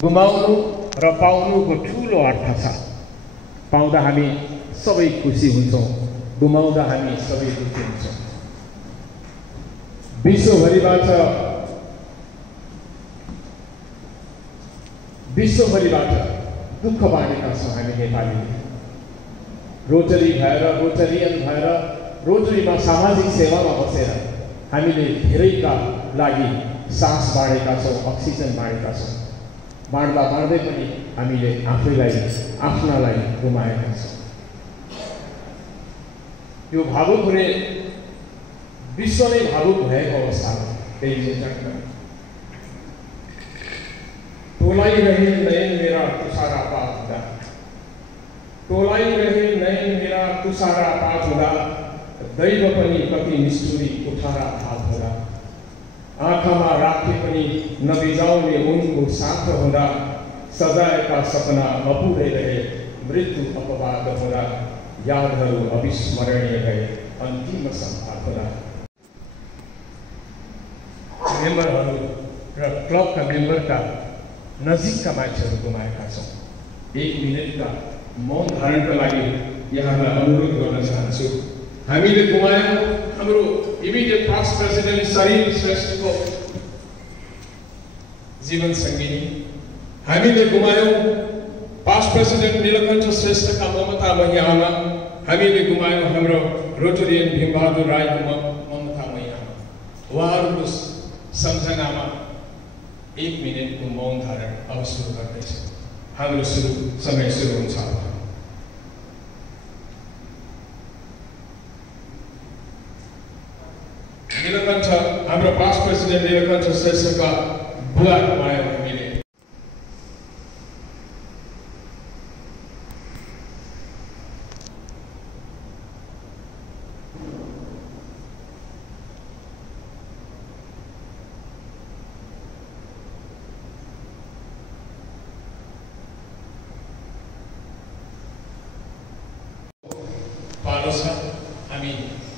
गुमाउनु र पाउनुको ठूलो अर्थ छ। पाउँदा हामी सबै खुसी हुन्छौँ, गुमाउँदा हामी सबै दुःखी हुन्छौँ। विश्वभरिबाट दुःख बाँडेका छौँ हामी नेपालीले। रोटरी भएर, रोटरियन भएर, रोटरीमा सामाजिक सेवामा बसेर हामीले धेरैका लागि सास बाँडेका छौँ, अक्सिजन बाँडेका छौँ। बाँड्दा बाँड्दै पनि हामीले आफ्नालाई गुमाएका छौँ। यो भावुक हुने, विश्व नै भावुक भएको अवस्थामा टोलाइरहे नयन मेरा तुषारा पात हुँदा, टोलाइरहे नयन मेरा तुषारा पात हुँदा, दैव पनि कति निष्ठुरी उठारा हात हुँदा, आँखामा राखे पनि नबिजाउने उनको साथ हुँदा, सजाएका सपना अपुरै रहे मृत्यु अपवाद हुँदा, यादहरू अविस्मरणीय भए अन्तिम सम्भाग हुँदा। मेम्बरहरू र क्लबका मेम्बरका नजिकका मान्छेहरू गुमाएका छौँ। 1 मिनटका मौन धारणका लागि यहाँलाई अनुरोध गर्न चाहन्छु। हामीले गुमायौँ हाम्रो इमिडिएट पास्ट प्रेसिडेन्ट शरीर श्रेष्ठको जीवन सङ्गिनी। हामीले गुमायौँ पास्ट प्रेसिडेन्ट नीलकण्ठ श्रेष्ठका ममता महिआमा। हामीले गुमायौँ हाम्रो रोटरियन भीमबहादुर राईको ममता महिआमा। उहाँहरूको सम्झनामा 1 मिनटको मौन धारण अब सुरु गर्दैछ। हाम्रो समय सुरु हुन्छ। नीलकण्ठ, हाम्रो पास्ट प्रेसिडेन्ट नीलकण्ठ श्रेष्ठका बुवा गुमायौँ हामीले। पालो छ हामी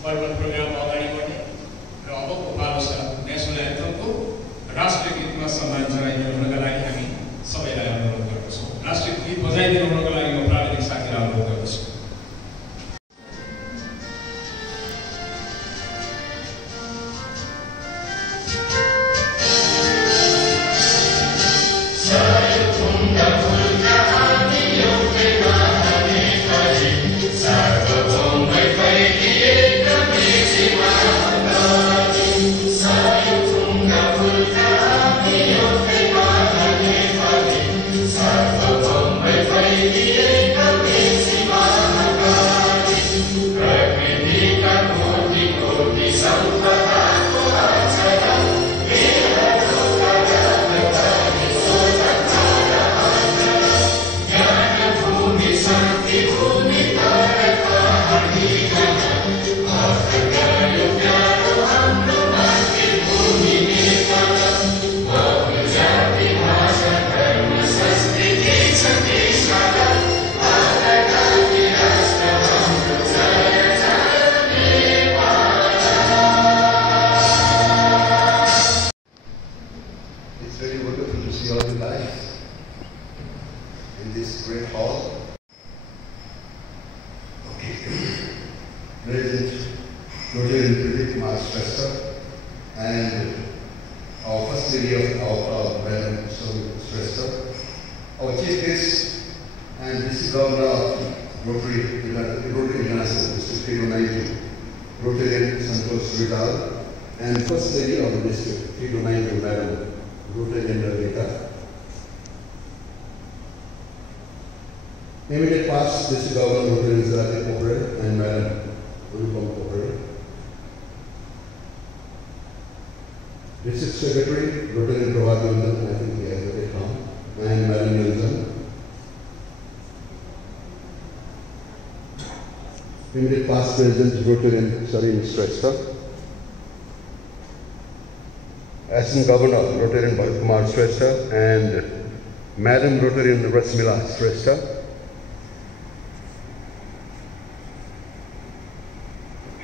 पर्वत प्रोग्राम अगाडि बढ्ने र अबको पालो छ नेसनल एन्थमको राष्ट्रिय गीतमा सम्मान जनाइदिनुका लागि हामी सबैलाई अनुरोध गर्दछौँ। राष्ट्रिय गीत बजाइदिनुका लागि म प्राविधिक साथीलाई अनुरोध गर्दछु। Immediate past District Governor Rotary Zalati Popere and Madam Urupam Popere. District Secretary Rotary Prabhat Nandan, I think he has a come, and Madam Nandan. Immediate past President Rotary Sarin Shrestha. Assistant Governor Rotary Bharat Kumar Shrestha and Madam Rotary Rasmila Shrestha.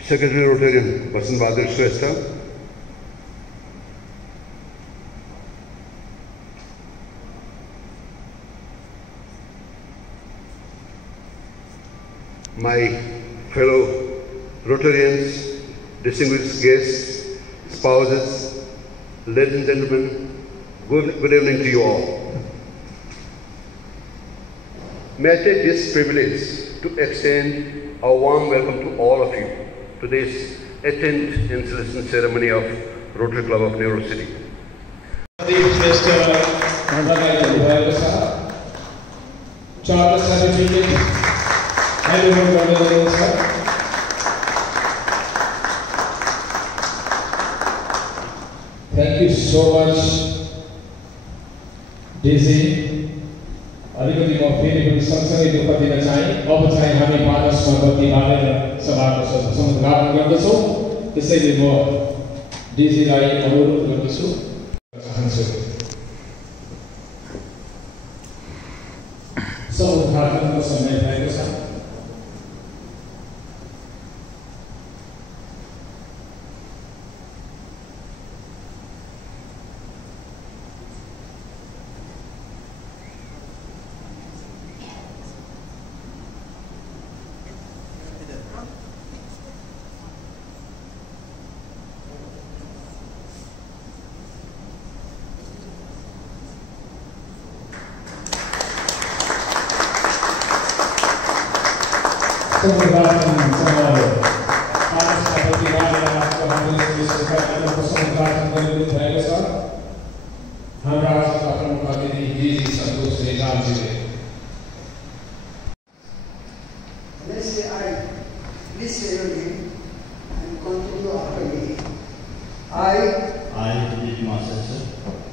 Secretary Rotarian Vasan Bahadur Shrestha, my fellow Rotarians, distinguished guests, spouses, ladies and gentlemen, good evening to you all. May I take this privilege to extend a warm welcome to all of you to this 18th installation ceremony of Rotary Club of Nehru City. Charter certificate, thank you so much, Daisy. अलिकति म फेरि पनि सँगसँगै दुःख दिन चाहे अब चाहिँ हामी पारसमा बत्ती बालेर सभाको समुद्घाटन गर्दछौँ त्यसैले म डेजीलाई अनुरोध गर्दछु चाहन्छु समुद्घाटनको समय भएको छ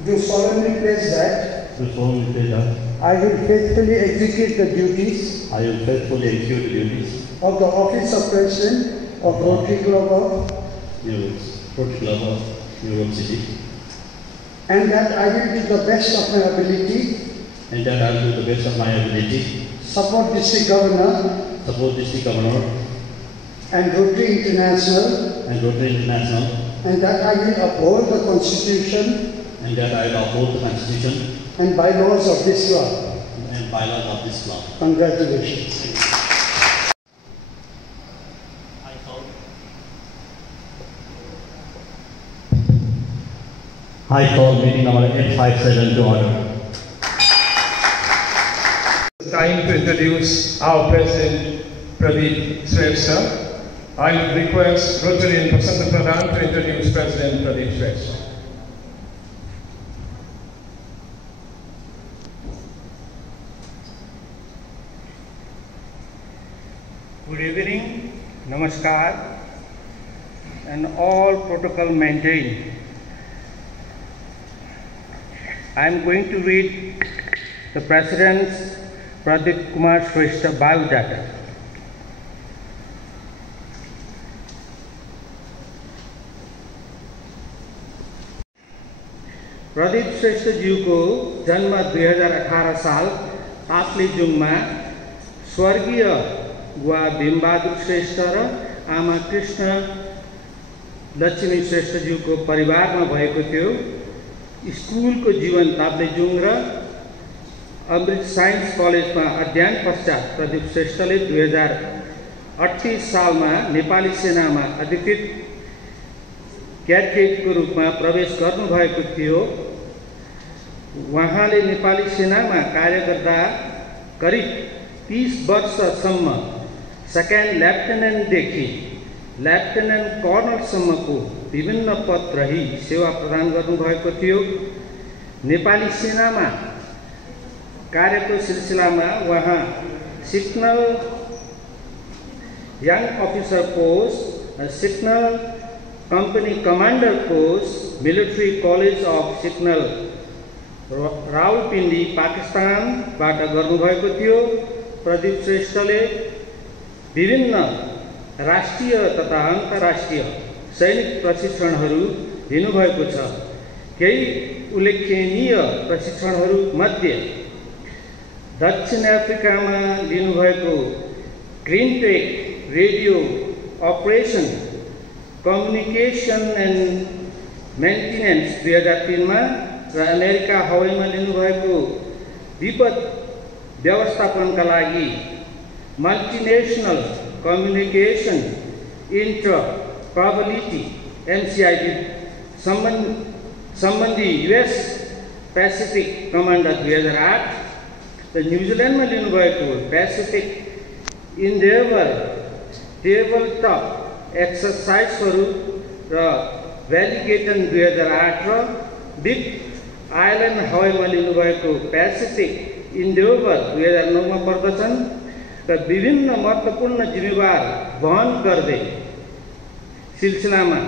do solemnly pledge that I will faithfully execute the duties of the office of President of Rotary Club of Nehru City, and that I will do the best of my ability support District Governor and Rotary International, and that I will uphold the Constitution and bylaws of this club. Congratulations. I call meeting number 857 to order. It's time to introduce our President, Pradeep Shrestha. I request Rotarian Prasanna Pradhan to introduce President Pradeep Shrestha. Good evening, namaskar, and all protocol maintained. I am going to read the President's Pradeep Kumar Shrestha biodata. Pradeep Shrestha जी को जन्म 2018 साल ताप्लेजुङ में स्वर्गीय बुवा भीमबहादुर श्रेष्ठ र आमा कृष्ण लक्ष्मी श्रेष्ठ जी को परिवार में भएको थियो। स्कूल को जीवन ताप्लेजुङ र अमृत साइंस कॉलेज में अध्ययन पश्चात प्रदीप श्रेष्ठले 2038 साल में नेपाली सेना में अधिकृत कैडेट को रूप में प्रवेश गर्नुभएको थियो। वहाँले नेपाली सेना में कार्य गर्दा करीब 30 वर्षसम्म सेकेंड लेफ्टिनेन्टदेखि लेफ्टिनेन्ट कर्नलसम्मको विभिन्न पद रही सेवा प्रदान गर्नुभएको थियो। नेपाली सेना में कार्यको सिलसिलामा वहाँ signal young officer post, signal company commander post, military college of signal Rawalpindi Pakistan बाट गर्नुभएको थियो। प्रदीप श्रेष्ठले विभिन्न राष्ट्रीय तथा अन्तर्राष्ट्रीय सैनिक प्रशिक्षणहरू दिनुभएको छ। केही उल्लेखनीय प्रशिक्षणहरू मध्ये दक्षिण अफ्रिकामा लिनुभएको Greentech radio operation communication and maintenance 2003 में र अमेरिका हवाई में लिनुभएको विपद व्यवस्थापनका लागि Multinational Communication Interoperability MCID सम्बन्धी US Pacific Commander 2008 र न्युजिल्यान्डमा लिनुभएको Pacific Endeavour टेबलटप एक्सरसाइजहरू र भ्यालिगेटन 2008 र बिग आइल्यान्ड हवाईमा लिनुभएको Pacific Endeavour 2009 मा पर्दछन् र विभिन्न महत्त्वपूर्ण जिम्मेवार वहन गर्दै सिलसिलामा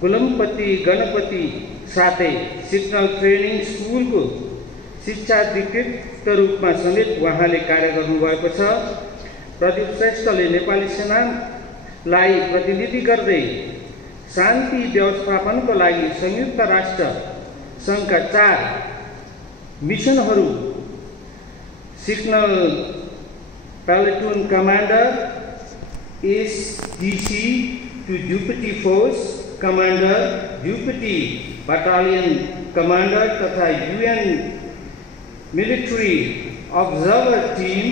गुलमपति गणपति साथै सिग्नल ट्रेनिङ स्कुलको शिक्षाधिकृत रूपमा समेत उहाँले कार्य गर्नुभएको छ। प्रदीप श्रेष्ठले नेपाली सेनालाई प्रतिनिधि गर्दै शान्ति व्यवस्थापनको लागि संयुक्त राष्ट्र सङ्घका 4 मिसनहरू signal platoon commander SDC to Deputy Force Commander, Deputy Battalion Commander तथा UN Military Observer Team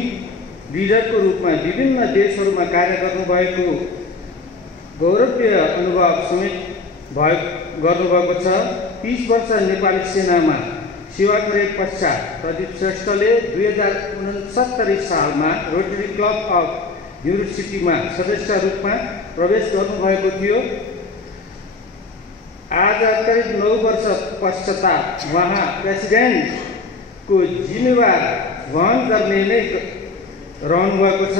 लिडरको रूपमा विभिन्न देशहरूमा कार्य गर्नुभएको गौरवप्य अनुभव समेत गर्नुभएको छ। 30 वर्ष नेपाली सेनामा सेवा गरे पश्चात प्रदीप श्रेष्ठले 2069 सालमा रोटरी क्लब अफ न्युयोर्क सिटीमा सदस्य रूपमा प्रवेश गर्नुभएको थियो। आज करिब 9 वर्ष पश्चात उहाँ प्रेसिडेन्टको जिम्मेवार वहन गर्ने नै रहनुभएको छ।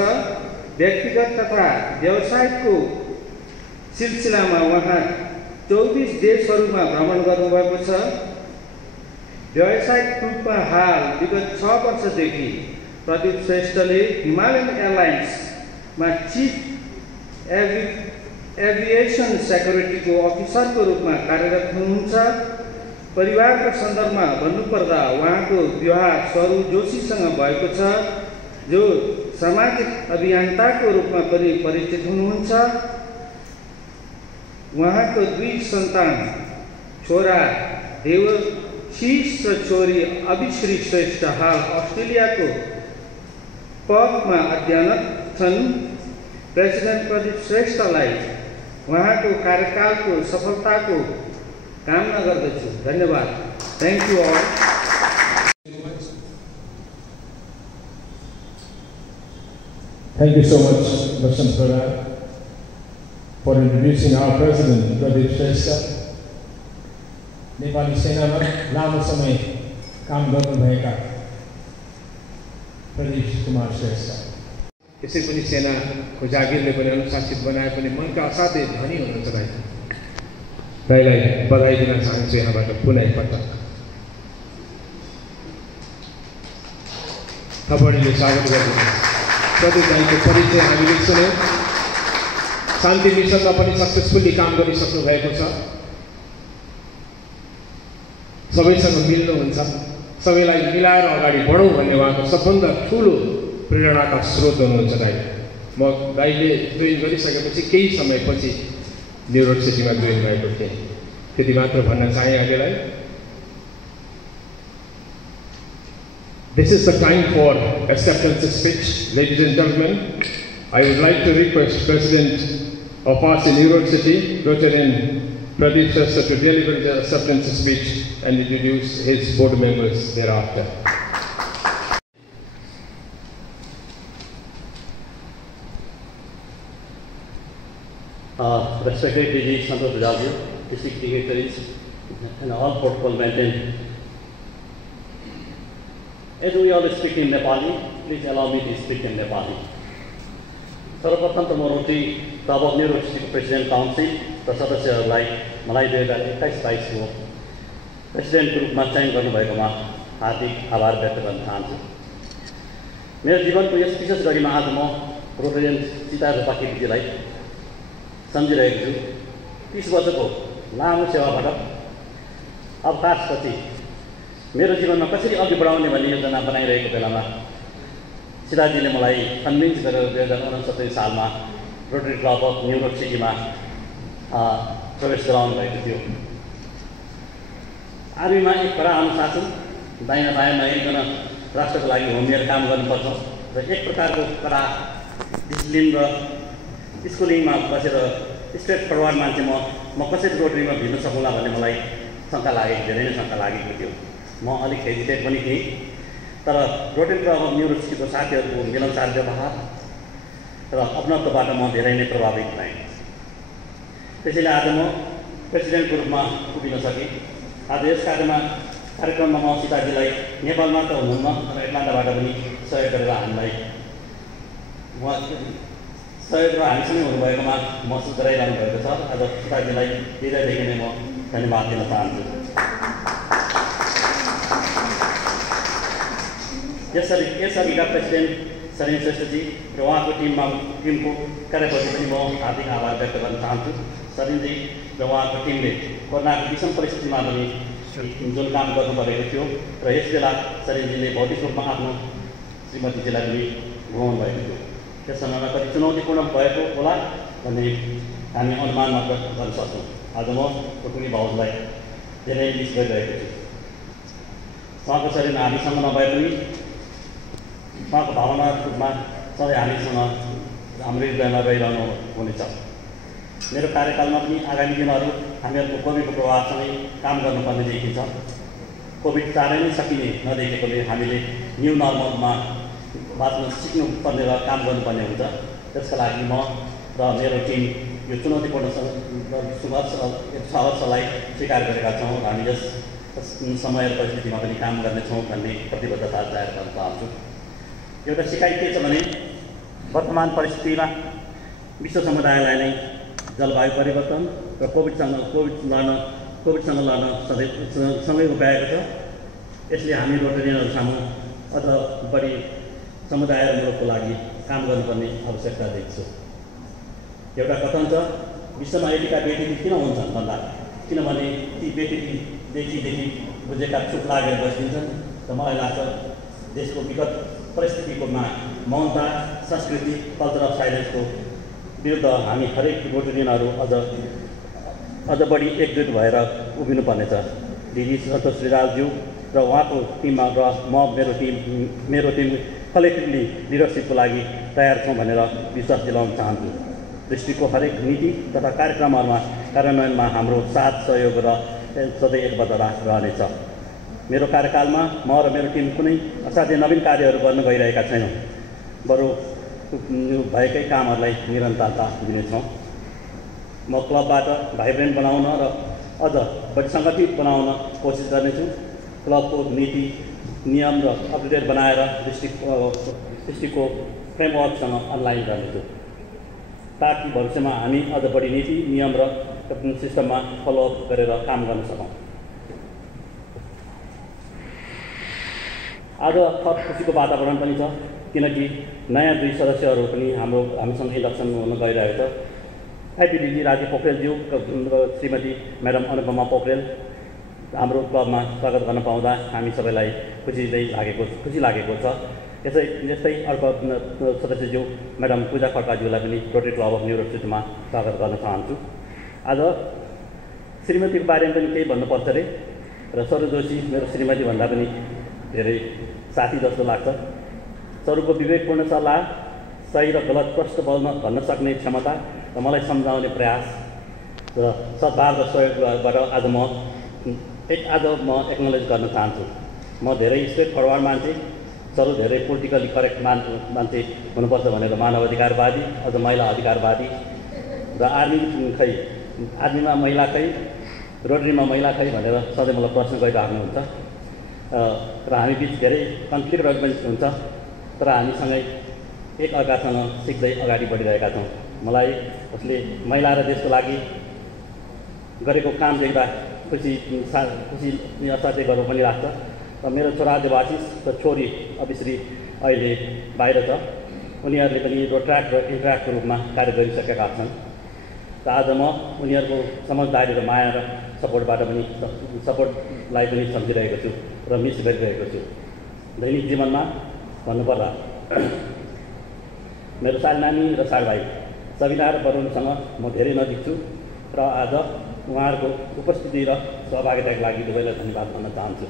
व्यक्तिगत तथा व्यावसायिकको सिलसिलामा उहाँ 24 देशहरूमा भ्रमण गर्नुभएको छ। व्यावसायिक रूपमा हाल विगत 6 वर्षदेखि प्रदीप श्रेष्ठले हिमालयन एयरलाइन्समा चिफ एभिएसन सेक्युरिटीको अफिसरको रूपमा कार्यरत हुनुहुन्छ। परिवारको सन्दर्भमा भन्नुपर्दा उहाँको विवाह सरू जोशीसँग भएको छ, जो सामाजिक अभियन्ताको रूपमा पनि परिचित हुनुहुन्छ। उहाँको 2 सन्तान छोरा देवशीष र छोरी अभिश्री श्रेष्ठ हाल अस्ट्रेलियाको पर्थमा अध्ययनरत छन्। प्रेसिडेन्ट प्रदीप श्रेष्ठलाई उहाँको कार्यकालको सफलताको कामना गर्दछु। धन्यवाद। Thank you all. Thank you so much, Bashant Pradhan, for introducing our President, Pradeep Shrestha. Nepali सेनामा लामो समय काम गर्नुभएका प्रदीप कुमार श्रेष्ठ यसै पनि सेनाको जागिरले पनि अनुशासित बनाए पनि मनका असाध्यै धनी हुनुहुन्छ भाइ। भाइलाई बधाई दिन चाहन्छु यहाँबाट पुनः एकपटक। थपडीले स्वागत गरिदिनुहोस्। प्रदीप भाइको परिचय हामीले सुन्यौँ। शान्ति मिसनमा पनि सक्सेसफुल्ली काम गरिसक्नु भएको छ। सबैसँग मिल्नुहुन्छ, सबैलाई मिलाएर अगाडि बढौँ भन्ने उहाँको सबभन्दा ठुलो प्रेरणाका स्रोत हुनुहुन्छ दाइ। म दाइले जोइन गरिसकेपछि केही समयपछि न्युयोर्क सिटीमा जोइन भएको थिएँ। त्यति मात्र भन्न चाहे अहिलेलाई। This is the time for acceptance speech, ladies and gentlemen. I would like to request President of us in New York City, Rotarian Pradeep Shrestha, to deliver the acceptance speech and introduce his board members thereafter. Respected DG Santosh Raju, district dignitaries, and all protocol maintained. As we all speak in Nepali, please allow me to speak in Nepali. सर्वप्रथम त म rotary Club of New York सिटीको president council र सदस्यहरूलाई मलाई 2021-22को प्रेसिडेन्टको रूपमा चयन गर्नुभएकोमा हार्दिक आभार व्यक्त गर्न चाहन्छु। मेरो जीवनको यस विशेष गरीमा आज म रोटरियन सीता रूपाकीजीलाई सम्झिरहेको छु। 30 वर्षको लामो सेवाबाट अवकाशपछि मेरो जीवनमा कसरी अघि बढाउने भन्ने योजना बनाइरहेको बेलामा सीताजीले मलाई कन्भिन्स गरेर 2069 सालमा रोटरी क्लब अफ न्युयोर्क सिटीमा प्रवेश गराउनु भएको थियो। आर्मीमा एक कडा अनुशासन, दायाँ बायाँ नहेरिकन राष्ट्रको लागि होमिएर काम गर्नुपर्छ र एक प्रकारको कडा डिसिप्लिन र स्कुलिङमा बसेर स्ट्रेट फरवर्ड मान्छे म कसरी रोटरीमा भिड्न सकौँला भन्ने मलाई शङ्का लागेको, धेरै नै शङ्का लागेको थियो। म अलिक हेजिटेट पनि थिएँ, तर rotary Club of new road सिटीको साथीहरूको मिलनसार व्यवहार र अपनत्वबाट म धेरै नै प्रभावित भएँ। त्यसैले आज म प्रेसिडेन्टको रूपमा उभिन सकेँ। आज यस कार्यक्रममा म सीताजीलाई नेपालमा त हुनुहुन्न तर एटलान्टाबाट पनि सहयोग गरेर हामीलाई सहयोग र हामीसँगै हुनुभएकोमा महसुस गराइरहनु भएको छ। आज सीताजीलाई हृदयदेखि नै म धन्यवाद दिन चाहन्छु। यसअघिका प्रेसिडेन्ट सरिन श्रेष्ठजी र उहाँको टिमको कार्यप्रति पनि म हार्दिक आभार व्यक्त गर्न चाहन्छु। सरिनजी र उहाँको टिमले कोरोनाको विषम परिस्थितिमा पनि जुन काम गर्नु परेको थियो र यस बेला सरिनजीले भौतिक रूपमा आफ्नो श्रीमतीजीलाई पनि गुमाउनु भएको थियो। त्यस समयमा कति चुनौतीपूर्ण भएको होला भन्ने हामी अनुमान मात्र गर्न सक्छौँ। आज म रुक्मिणी भाउजूलाई धेरै मिस गरिरहेको छु। उहाँको शरीर हामीसँग नभए पनि उहाँको भावनात्मक रूपमा सधैँ हामीसँग हाम्रो हृदयमा रहिरहनु हुनेछ। मेरो कार्यकालमा पनि आगामी दिनहरू हामीहरूको कोभिडको प्रभावसँगै काम गर्नुपर्ने देखिन्छ। कोभिड चाँडै नै सकिने नदेखेकोले हामीले न्यू नर्मलमा बाँच्न सिक्नुपर्ने र काम गर्नुपर्ने हुन्छ। त्यसका लागि म र मेरो टिम यो चुनौतीपूर्ण सङ्घर्षलाई स्वीकार गरेका छौँ र हामी यस समय र परिस्थितिमा पनि काम गर्नेछौँ भन्ने प्रतिबद्धता जाहेर गर्न चाहन्छु। एउटा सिकाइ के छ भने वर्तमान परिस्थितिमा विश्व समुदायलाई नै जलवायु परिवर्तन र कोभिडसँग लड्न सँगै उभ्याएको छ। यसले हामी रोटरियनहरू सामु अझ बढी समुदाय र मुलुकको लागि काम गर्नुपर्ने आवश्यकता देख्छु। एउटा कथन छ, विश्वमा यतिका बेटी किन हुन्छन् भन्दा किनभने ती बेटीदेखि बुझेका चुप लागेर बसिदिन्छन्। र मलाई लाग्छ देशको विगत परिस्थितिकोमा मौनता, संस्कृति, कल्चर अफ साइलेन्सको विरुद्ध हामी हरेक रोटरियनहरू अझ बढी एकजुट भएर उभिनुपर्नेछ। दिदी सन्तोष श्रीराजज्यू र उहाँको टिममा र मेरो टिम कलेक्टिभली लिडरसिपको लागि तयार छौँ भनेर विश्वास दिलाउन चाहन्छु। दृष्टिको हरेक नीति तथा कार्यक्रमहरूमा कार्यान्वयनमा हाम्रो साथ सहयोग र सधैँ एकबद्धता रहनेछ। मेरो कार्यकालमा म र मेरो टिम कुनै असाध्य नवीन कार्यहरू गर्न गइरहेका छैनौँ, बरु भएकै कामहरूलाई निरन्तरता दिनेछौँ। म क्लबबाट भाइब्रेन्ट बनाउन र अझ बढी सङ्गठित बनाउन कोसिस गर्नेछु। क्लबको नीति नियम र अपडेट बनाएर दृष्टिको फ्रेमवर्कसँग अनलाइन गर्नेछु ताकि भविष्यमा हामी अझ बढी नीति नियम र सिस्टममा फलोअप गरेर काम गर्न सकौँ। आज थप खुसीको वातावरण पनि छ किनकि नयाँ 2 सदस्यहरू पनि हामीसँग इलेक्सन हुन गइरहेको छ। आइपिडिजी राजु पोखरेलज्यू र श्रीमती म्याडम अनुपमा पोखरेल हाम्रो क्लबमा स्वागत गर्न पाउँदा हामी सबैलाई खुसी लागेको छ। यस्तै अर्को सदस्यज्यू म्याडम पूजा खड्काज्यूलाई पनि rotary Club of new road सिटीमा स्वागत गर्न चाहन्छु। आज श्रीमतीको बारेमा पनि केही भन्नुपर्छ अरे र सरू जोशी मेरो श्रीमती भन्दा पनि धेरै साथी जस्तो लाग्छ। सरूको विवेकपूर्ण सल्लाह, सही र गलत प्रश्न भन्न सक्ने क्षमता र मलाई सम्झाउने प्रयास र सद्भाव र सहयोगबाट आज म एक्नोलेज गर्न चाहन्छु। म धेरै स्ट्रेट फरवर्ड मान्छे, सरू धेरै पोलिटिकली करेक्ट मान्छे हुनुपर्छ भनेर मानव अधिकारवादी, अझ महिला अधिकारवादी र आर्मीमा महिला खै, रोटरीमा महिला खै भनेर सधैँ मलाई प्रश्न गरिराख्नुहुन्छ र हामी बिच धेरै कन्फ्लिक्ट पनि हुन्छ, तर हामीसँगै एक अर्कासँग सिक्दै अगाडि बढिरहेका छौँ। मलाई उसले महिला र देशको लागि गरेको काम देख्दा खुसी असाध्यै गर्व पनि लाग्छ। र मेरो छोरा देवाशिष र छोरी अभिश्री अहिले बाहिर छ, उनीहरूले पनि रोट्र्याक र इन्ट्र्याक्टको रूपमा कार्य गरिसकेका छन् र आज म उनीहरूको समझदारी र माया र सपोर्टलाई पनि सम्झिरहेको छु र मिस गरिरहेको छु। दैनिक जीवनमा भन्नुपर्दा मेरो साल नानी र साल भाइ सबिना र वरुणसँग म धेरै नजिक छु र आज उहाँहरूको उपस्थिति र सहभागिताका लागि दुवैलाई धन्यवाद भन्न चाहन्छु।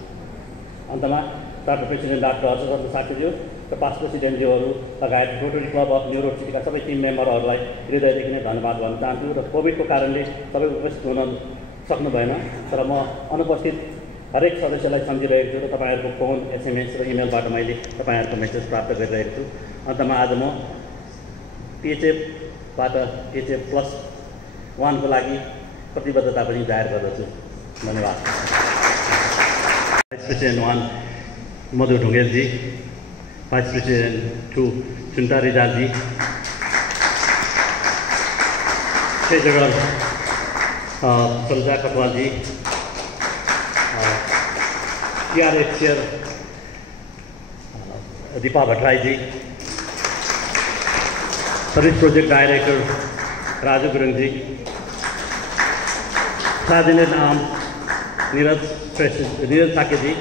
अन्तमा चार्टर प्रेसिडेन्ट डाक्टर हर्षवर्धन साक्यज्यू र पास्ट प्रेसिडेन्टज्यूहरू लगायत Rotary Club of New Road सिटीका सबै टिम मेम्बरहरूलाई हृदयदेखि नै धन्यवाद भन्न चाहन्छु। र कोभिडको कारणले सबै उपस्थित हुन सक्नु भएन, तर म अनुपस्थित हरेक सदस्यलाई सम्झिरहेको छु र तपाईँहरूको फोन, SMS र इमेलबाट मैले तपाईँहरूको मेसेज प्राप्त गरिरहेको छु। अन्तमा आज म PHFबाट PHF+1 को लागि प्रतिबद्धता पनि जाहेर गर्दछु। धन्यवाद। भाइस प्रेसिडेन्ट 1 मधु ढुङ्गेलजी, भाइस प्रेसिडेन्ट 2 चुन्टा रिजालजी, ट्रेजरर सरोजा कटवालजी, TRF चेयर दीपा भट्टराईजी, सर्विस प्रोजेक्ट डायरेक्टर राजू गुरुङजी, प्रेसिडेन्ट आम नीरज साकेजी,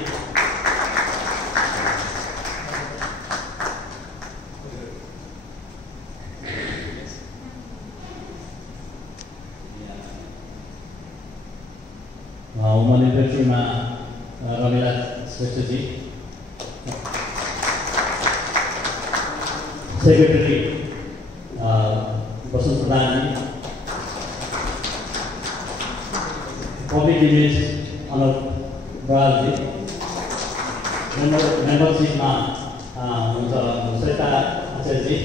वुमन इन्डस्ट्रीमा रमिला श्रेष्ठजी, सेक्रेटरी वसन्त प्रधानजी, पब्लिक इमेज अनुप बरालजी, मेम्बरसिपमा हुनुहुन्छ श्वेता आचार्यजी,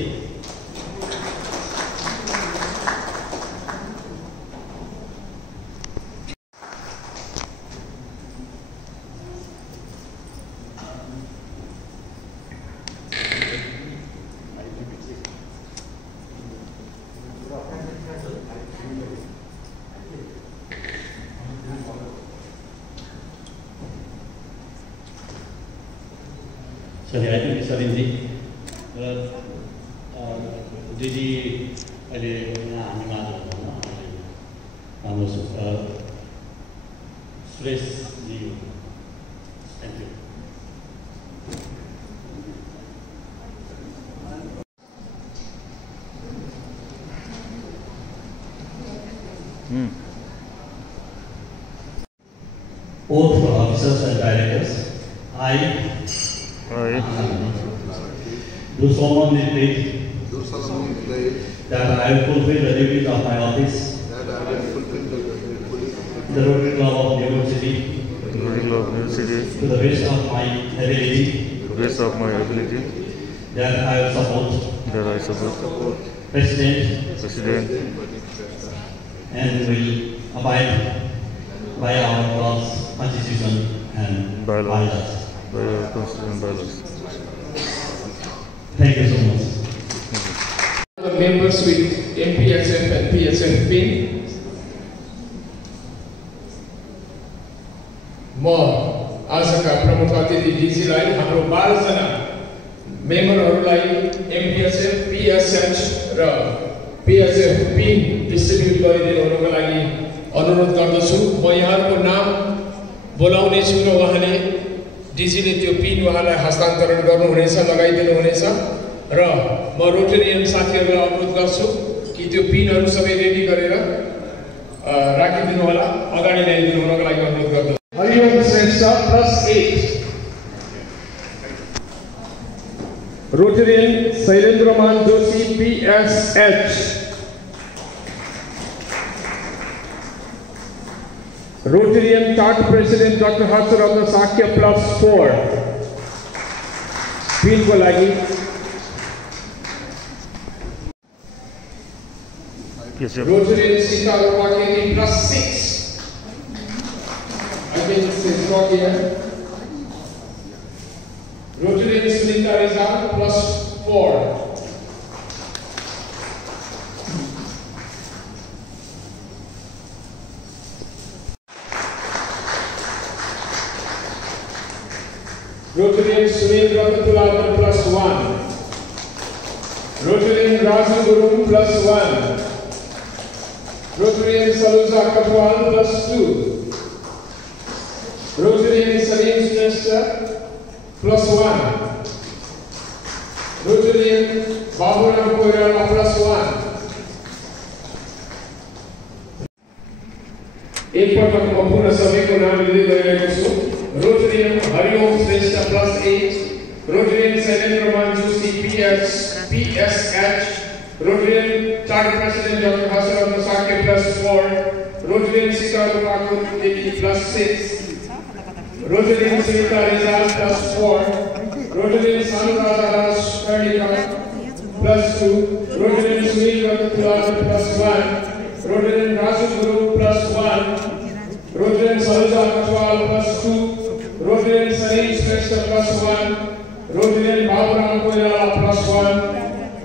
सलिमजी र दिदी अहिले यहाँ हामीमा हाम्रो सुरेशजी, thank you. Oath for officers and directors. I do solemnly pledge that I will fulfill the duties of my office in the Rotary Club of New York City to the best of my ability. That I will support President and will abide by our club's constitution and bylaws. Thank you so much. The members with MPSF and PSF pin, म आजका प्रमुख अतिथि डीजीलाई हाम्रो 12 जना मेम्बरहरूलाई MPSF, PSH र PSF pin distribute गरिदिनु हुनुको लागि अनुरोध गर्दछु। म यहाँको नाम बोलाउने छु र उहाँले डीजीले त्यो पिन उहाँलाई हस्तान्तरण गर्नुहुनेछ, लगाइदिनु हुनेछ र म रोटेरियन साथीहरूलाई अनुरोध गर्छु कि त्यो पिनहरू सबै रेडी गरेर राखिदिनु होला, अगाडि ल्याइदिनु हुनको लागि अनुरोध गर्दछु। Hariom Shrestha +8, Rotarian Shailendraman Joshi PSH, Rotarian Charter President Dr. Harshavardan Sakya +4 pin को लागि। Rotarian Sita Rupaketi +6, again it says not here. Rotarian Sunita Rizal +4. Rotarian Sunendra Katuladar +1. Rotarian Raju Guru +1. Rotarian Saluja Katwal +2. Rotarian Salim Shrestha +1. Rotarian Baburam Koirala +1. एक पटक म पुनः सबैको नाम लिँदै गइरहेको छु। Rotarian Hariom Shrestha +8, Rotarian Sailendra Manjusi PSH, Rotarian Charter President Dr. Hasaratna Sakya +4, Rotarian Sitaru Thakur Deki +6, Rotarian Sita Rizal +4, Rotarian Sanurada Raj Perdika +2, Rotarian Sunil Rakatulada +1, Rotarian Raju Guru +1, Rotarian Saluja Katwal +2, Rotarian Salim Shrestha +1, Rotarian Baburam Koirala +1,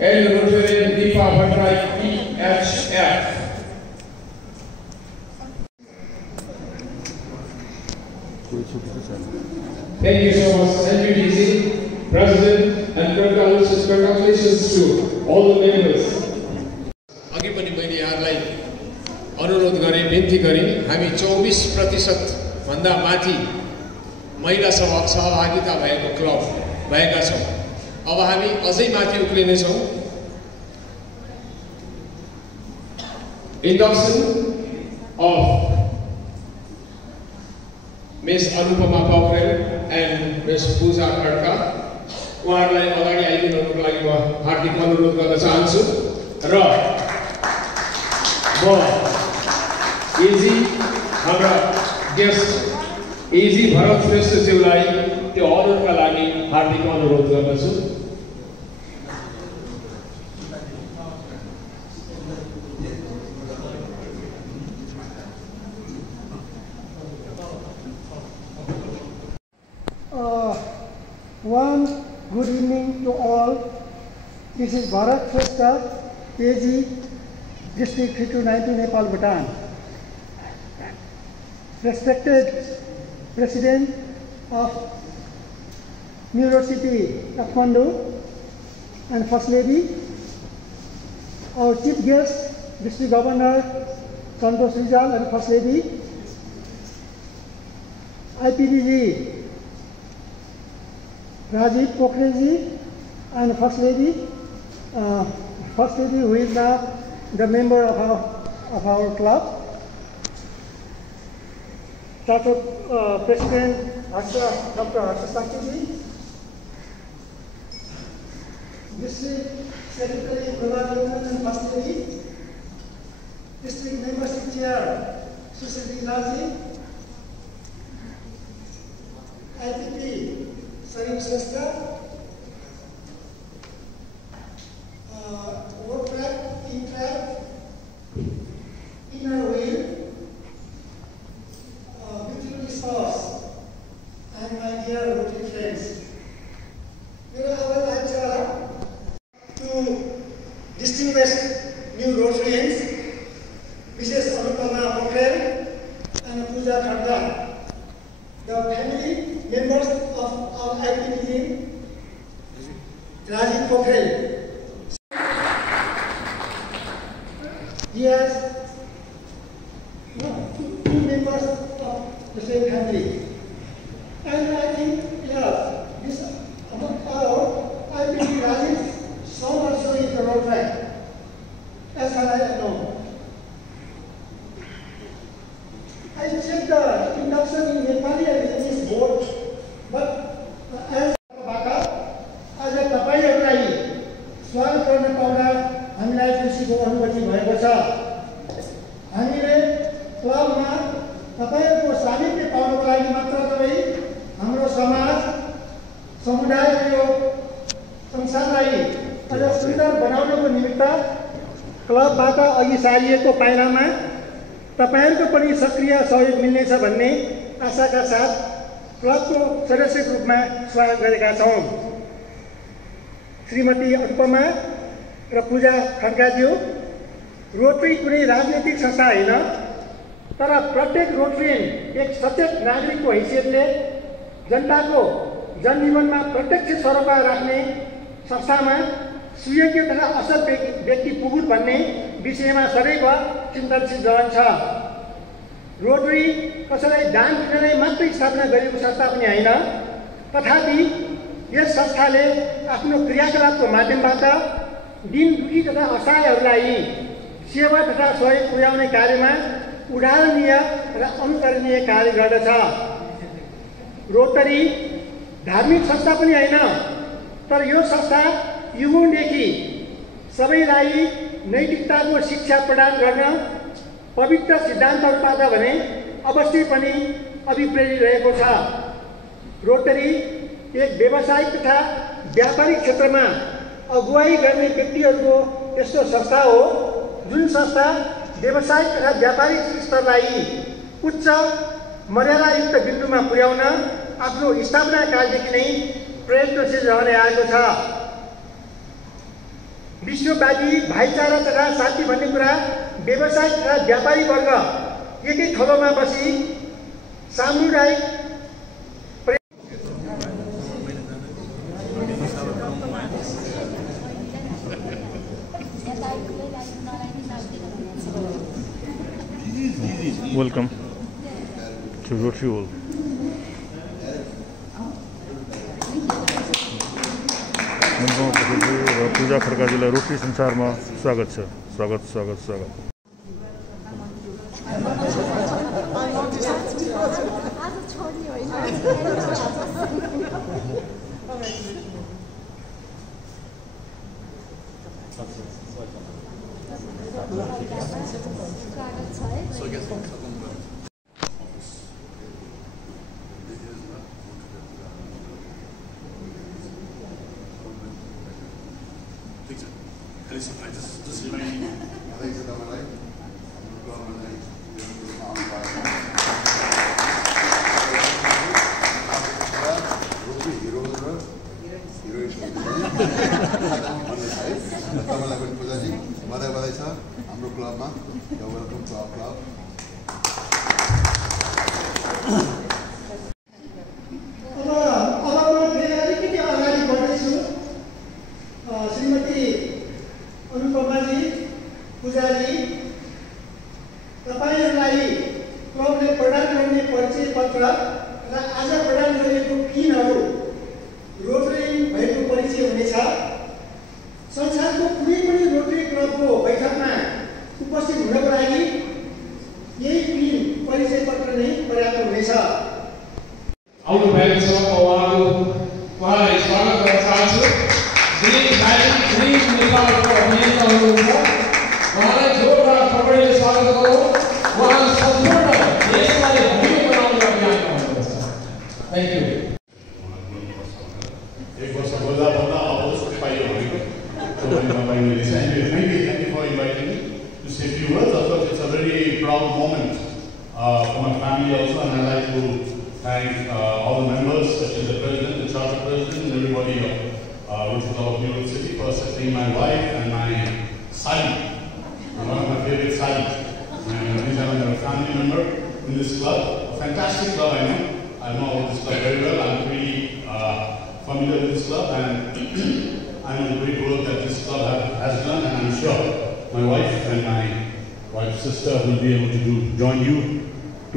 and Rotarian Deepa Bhattai PHF. Thank you so much, NUDC, President, and congratulations to all the members. अघि पनि मैले यहाँलाई अनुरोध गरेँ, बिन्ती गरेँ, हामी 24% भन्दा माथि महिला सहभागिता भएको क्लब भएका छौँ। अब हामी अझै माथि उक्लिनेछौँ। Induction of Ms. Anupama Paukhrel and Ms. Pooja Khadka, उहाँहरूलाई अगाडि आइदिनुको लागि म हार्दिक अनुरोध गर्न चाहन्छु र म एजी हाम्रा गेस्ट एजी भरत श्रेष्ठज्यूलाई त्यो अनरका लागि हार्दिक अनुरोध गर्दछु। One good evening to all. This is Bharat Shrestha, AG, District 392, Nepal, Bhutan. Respected President of University Kathmandu and First Lady, our Chief Guest, District Governor Santosh Rizal and First Lady, IPDG Rajiv Pokhrelji and First Lady who is now the member of our club, Charter President Dr. Harsha Sakyaji, District Secretary Prabhat and First Lady, District Membership Chair Sushil Raji, IPP Salim Shrestha, road track, in-track, inner wheel, utility source, and my dear Rotary friends. मेरो आवाज आज to distinguished new Rotarians, Mrs. Anupama Paukhrel and Pooja Khadka, the family members of our IPDG, Rajiv Pokhrel. He has two members of the same family. And I think, yes, this among all, IPDG Rajiv's son also is the road track, as far as I know. I checked the induction in Nepali and English board, but as आज तपाईहरुलाई स्वागत गर्न पाउँदा हामीलाई खुसीको अनुभूति भएको छ। हामीले क्लबमा तपाईहरुको सानिध्य पाउनको लागि मात्र नभई हाम्रो समाज समुदायको संसारलाई अझ सुन्दर बनाउनको निमित्त क्लबबाट अघि सारिएको पाइलामा तपाईहरुको पनि सक्रिय सहयोग मिल्नेछ भन्ने आशाका साथ क्लबको सदस्यको रूपमा स्वागत गरेका छौं। श्रीमती अनुपमा र पूजा खड्काज्यू, रोटरी कुनै राजनीतिक संस्था होइन, तर प्रत्येक रोटरियन एक सचेत नागरिकको हैसियतले जनताको जनजीवनमा प्रत्यक्ष सरोकार राख्ने संस्थामा सुयोग्य तथा असल व्यक्ति पुगुन् भन्ने विषयमा सदैव चिन्तनशील रहन्छ। रोटरी कसैलाई दान दिनलाई मात्रै स्थापना गरिएको संस्था पनि होइन, तथापि यस संस्थाले आफ्नो क्रियाकलापको माध्यमबाट दिन दुखी तथा असहायहरूलाई सेवा तथा सहयोग पुर्याउने कार्यमा उदाहरणीय र अनुकरणीय कार्य गर्दछ। रोटरी धार्मिक संस्था पनि होइन, तर यो संस्था युगौँदेखि सबैलाई नैतिकताको शिक्षा प्रदान गर्न पवित्र सिद्धान्तहरूबाट भने अवश्य पनि अभिप्रेरित रहेको छ। रोटरी एक व्यावसायिक तथा व्यापारिक क्षेत्रमा अगुवाई गर्ने व्यक्तिहरूको यस्तो संस्था हो जुन संस्था व्यावसायिक तथा व्यापारिक स्तरलाई उच्च मर्यादायुक्त बिन्दुमा पुर्याउन आफ्नो स्थापना कालदेखि नै प्रयत्नशील रहँदै आएको छ। विश्वव्यापी भाइचारा तथा शान्ति भन्ने कुरा व्यावसायिक तथा व्यापारी वर्ग एकै थलोमा बसी सामुदायिक Welcome to Rotary World. र पूजा खड्काजीलाई रोटरी संसारमा स्वागत छ। स्वागत स्वागत स्वागत।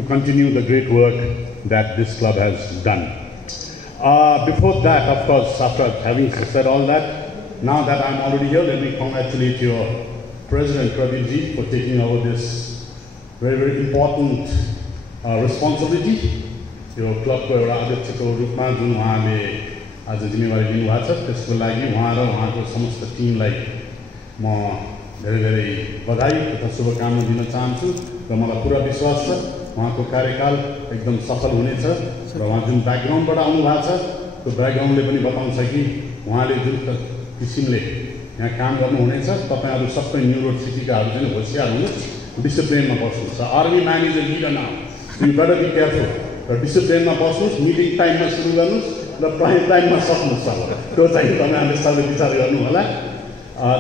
Continue the great work that this club has done. Before that, of course, after having said all that, now that I'm already here, let me congratulate your President Pradeep Ji for taking over this very, very important responsibility. Your club ko euta adhyक्षको रूपमा जुन उहाँले आज जिम्मेवारी लिनुभएको छ त्यसको लागि उहाँ र उहाँको समस्त टिमलाई म धेरै धेरै बधाई तथा शुभकामना दिन चाहन्छु र मलाई पुरा विश्वास छ उहाँको कार्यकाल एकदम सफल हुनेछ र उहाँ जुन ब्याकग्राउन्डबाट आउनु भएको छ त्यो ब्याकग्राउन्डले पनि बताउँछ कि उहाँले जुन किसिमले यहाँ काम गर्नुहुनेछ। तपाईहरु सबै न्यू रोड सिटीकाहरु चाहिँ होशियार हुनुहोस्, डिसिप्लिनमा बस्नुहोस्। Army man is a leader now, you better be careful र डिसिप्लिनमा बस्नुहोस्, मिटिङ टाइममा सुरु गर्नुहोस् र प्राइम टाइममा सक्नुहोस्। अब त्यो चाहिँ तपाईहरुले सबैले विचार गर्नु होला।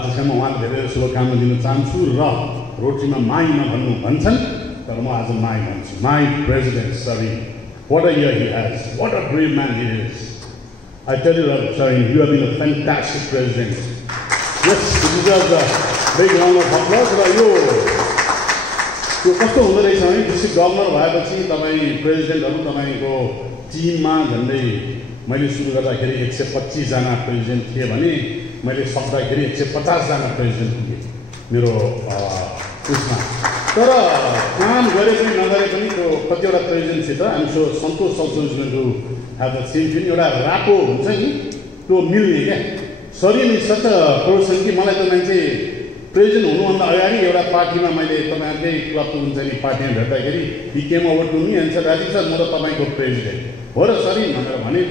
त्यसैमा उहाँलाई धेरै शुभकामना दिन चाहन्छु र रोटरीमा माई नभन्नु भन्छन् तर म आज माई भन्छु। My president Sarin, what a year he has, what a brave man he is. I tell you, Sarin, you have been a fantastic president. Yes, you deserve a big round of applause. र यो कस्तो हुँदो रहेछ भने district governor भएपछि तपाईँ प्रेसिडेन्टहरू तपाईँको टिममा झन्डै मैले सुरु गर्दाखेरि 125 जना प्रेसिडेन्ट थिए भने मैले सक्दाखेरि 150 जना प्रेसिडेन्ट थिए मेरो उसमा। तर काम गरे पनि नगरे पनि त्यो कतिवटा प्रेसिडेन्टसित I'm so Santosh also is going to have the same feeling. एउटा राको हुन्छ नि त्यो मिल्ने क्या Sarin is such a person कि मलाई त मान्छे प्रेसिडेन्ट हुनुभन्दा अगाडि एउटा पार्टीमा मैले तपाईहरुकै क्लबको हुन्छ नि पार्टीमा भेट्दाखेरि he came over to me and said Rajiv sir म त तपाईको प्रेसिडेन्ट हो र सरिन भनेर भने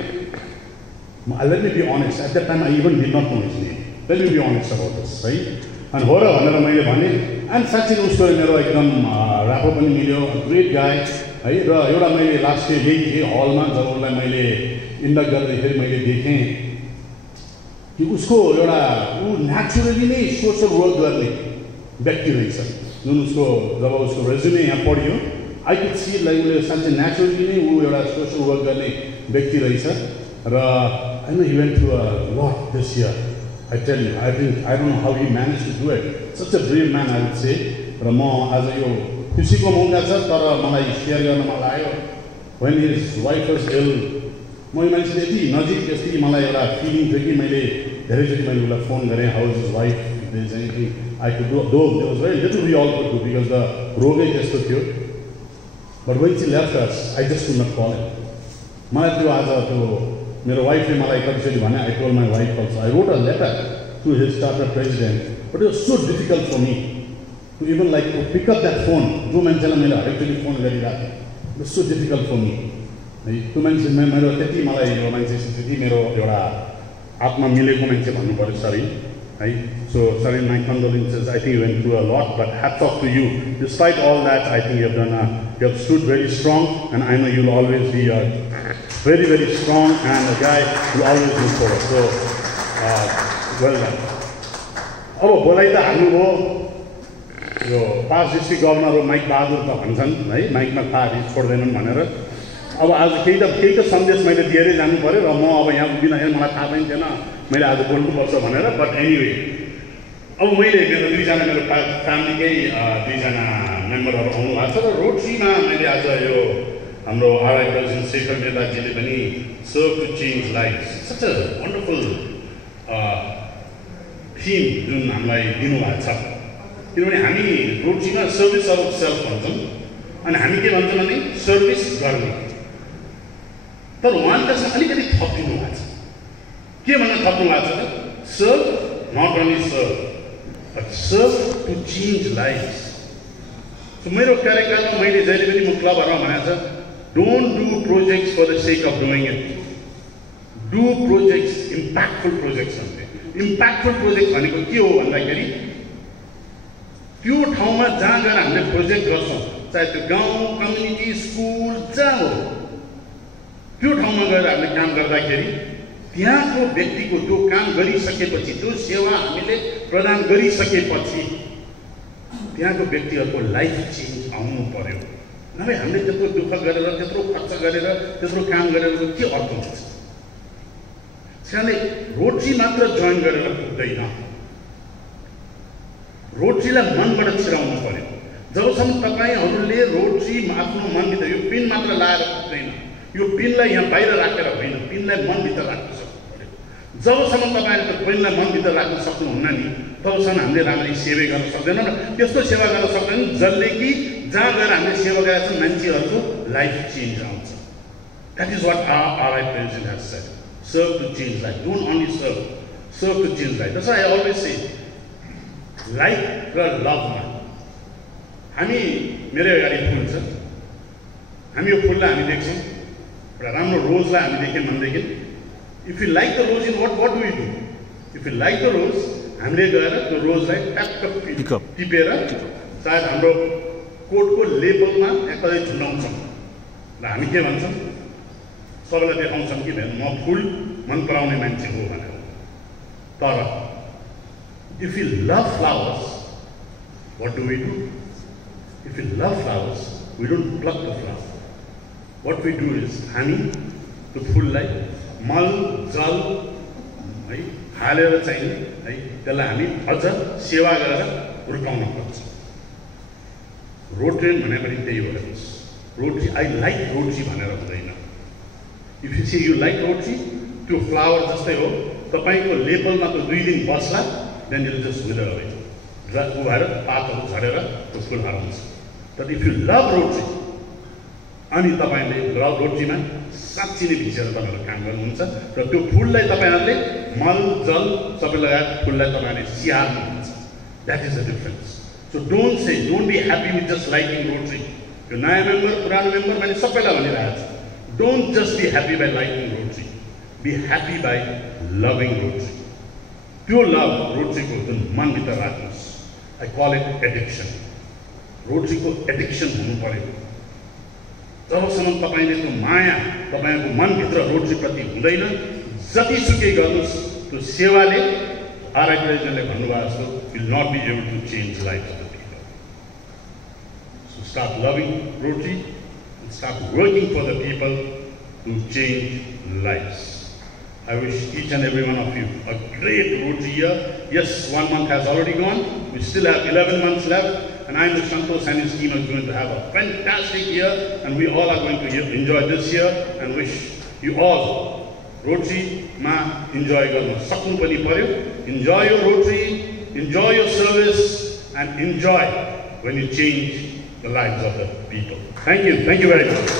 let me be honest, at that time I even did not know his name. Let me be honest about this, right? And हो र भनेर मैले भने and साच्चै उसको मेरो एकदम रापो पनि मिल्यो, ग्रेट गाय है र एउटा मैले लास्ट डे यही थिएँ हलमा जब उसलाई मैले इन्डक्ट गर्दाखेरि मैले देखेँ कि उसको एउटा ऊ नेचुरली नै सोशल वर्क गर्ने व्यक्ति रहेछ जुन उसको जब उसको रेज्युमे यहाँ पढ्यो आई कुड सी लाइक उसले साँच्चै नेचुरली नै ऊ एउटा सोशल वर्क गर्ने व्यक्ति रहेछ र I know he went through a lot this year I tell you I don't know how he manage to do it such a brave man I would say र म आज यो खुसीको मौका छ तर मलाई सेयर गर्न मन लाग्यो when his wife was ill म यो मान्छेले यति नजिक यति मलाई एउटा फिलिङ थियो कि मैले धेरैचोटि मैले उसलाई फोन गरेँ how is his wife there is anything I could do though there was very little we all could do because the रोगै त्यस्तो थियो but when she left us I just could not call him मलाई त्यो आज त्यो मेरो वाइफले मलाई कतिचोटि भने I told my wife also I wrote a letter to his charter president but it was so difficult for me to even like to pick up that phone जो मान्छेलाई मैले हरेकचोटि फोन गरिरहेको थिएँ it was so difficult for me है त्यो मान्छे मेरो त्यति मलाई यो मान्छेसित त्यति मेरो एउटा आत्मा मिलेको मान्छे भन्नु पर्यो सरिन है so Sarin my condolences I think you went through a lot but hats off to you despite all that I think you have done you have stood very strong and I know you will always be a very, very strong and a guy who always looks forward. So, well done. अब बोलाइ त हाल्नुभयो यो 5 district governor mic Bahadur त भन्छन् है माइकमा थाहा छोड्दैनन् भनेर अब आज केही त सन्देश मैले दिएरै जानु पर्यो र म अब यहाँ उभिँदाखेरि मलाई थाहा पनि थिएन मैले आज बोल्नुपर्छ भनेर बट एनिवे अब मैले मेरो दुईजना मेरो फ्यामिलीकै दुईजना मेम्बरहरू आउनु भएको छ र रोटरीमा मैले आज यो हाम्रो आरआई प्रेसिडेन्ट शेखर मेहताजीले पनि serve to change life such a wonderful theme जुन हामीलाई दिनुभएको छ किनभने हामी रोटरीमा सर्भिस अफ सेल्फ भन्छौँ अनि हामी के भन्छौँ भने सर्भिस गर्ने तर उहाँले त्यसमा अलिकति थपिदिनु भएको छ के भन्न थप्नु भएको छ त serve not only serve but serve to change life so मेरो कार्यकालमा मैले जहिले पनि म क्लबहरूमा भनेको छ don't do projects for the sake of doing it. Do projects, impactful projects. Impactful projects भनेको के हो भन्दाखेरि त्यो ठाउँमा जहाँ गएर हामीले प्रोजेक्ट गर्छौँ चाहे त्यो गाउँ कम्युनिटी स्कुल जहाँ हो त्यो ठाउँमा गएर हामीले काम गर्दाखेरि त्यहाँको व्यक्तिको त्यो काम गरिसकेपछि त्यो सेवा हामीले प्रदान गरिसकेपछि त्यहाँको व्यक्तिहरूको लाइफ चेन्ज आउनु पर्यो नभए हामीले त्यत्रो दुःख गरेर त्यत्रो खर्च गरेर त्यत्रो काम गरेर के अर्थ हुन्छ त्यसैले रोटरी मात्र जोइन गरेर पुग्दैन रोटरीलाई मनबाट छिराउनु पर्यो जबसम्म तपाईँहरूले रोटरी आफ्नो मनभित्र यो पिन मात्र लाएर पुग्दैन यो पिनलाई यहाँ बाहिर राखेर होइन पिनलाई मनभित्र राख्नु सक्नु पर्यो जबसम्म तपाईँहरूले त्यो पिनलाई मनभित्र राख्न सक्नुहुन्न नि तबसम्म हामीले राम्ररी सेवा गर्न सक्दैनौँ र त्यस्तो सेवा गर्न सक्दैनौँ जसले कि जहाँ गएर हामीले सेवा गरेका छौँ मान्छेहरूको लाइफ चेन्ज आउँछ that is what RI president has said serve to change life don't only serve to change life that's I always say life र लभमा हामी मेरै अगाडि फुल छ हामी यो फुललाई हामी देख्छौँ एउटा राम्रो रोजलाई हामी देख्यौँ भनेदेखि if you like the rose in what do you do if you like the rose हामीले गएर त्यो रोजलाई ट्याक्क टिपेर सायद हाम्रो कोटको लेबलमा कतै झुन्डाउँछौँ र हामी के भन्छौँ सबैलाई देखाउँछौँ कि म फुल मन पराउने मान्छे हो भनेर तर if you love flowers what do we do if you love flowers we don't pluck the flower what we do is हामी त्यो फुललाई मल जल है हालेर चाहिँ है त्यसलाई हामी अझ सेवा गरेर हुर्काउन पर्छ रोटरी भने पनि त्यही हो रोटरी आई लाइक रोटरी भनेर हुँदैन if you say you like Rotary त्यो फ्लावर जस्तै हो तपाईँको लेबलमा त 2 दिन बस्ला then it just wither away उभाएर पातहरू झरेर त्यो फुल हराउँछ तर इफ यु लभ रोटरी अनि तपाईँले रोटरीमा साँच्ची नै भिजेर तपाईँहरूले काम गर्नुहुन्छ र त्यो फुललाई तपाईँहरूले मल जल सबै लगायत फुललाई तपाईँहरूले स्याहार्नुहुन्छ that is the difference so don't be happy with जस्ट लाइकिङ रोटरी यो नयाँ मेम्बर पुरानो मेम्बर मैले सबैलाई भनिरहेको छु don't just be happy by liking Rotary be happy by loving Rotary त्यो लभ रोटरीको जुन मनभित्र राख्नुहोस् आई कल इट एडिक्सन रोटरीको एडिक्सन हुनु पर्यो जबसम्म तपाईँले त्यो माया तपाईँको मनभित्र रोटरीप्रति हुँदैन जतिसुकै गर्नुहोस् त्यो सेवाले आरआई प्रेसिडेन्टले भन्नुभएको जस्तो will not be able to change life of the people so start loving Rotary start working for the people to change lives. I wish each and every one of you a great Rotary year. Yes, 1 month has already gone. We still have 11 months left. And I know Santosh and his team are going to have a fantastic year. And we all are going to enjoy this year. And wish you all Rotary ma enjoy garnu saknu pani paryo. Enjoy your Rotary, enjoy your service, and enjoy when you change the lives of the people. Thank you very much.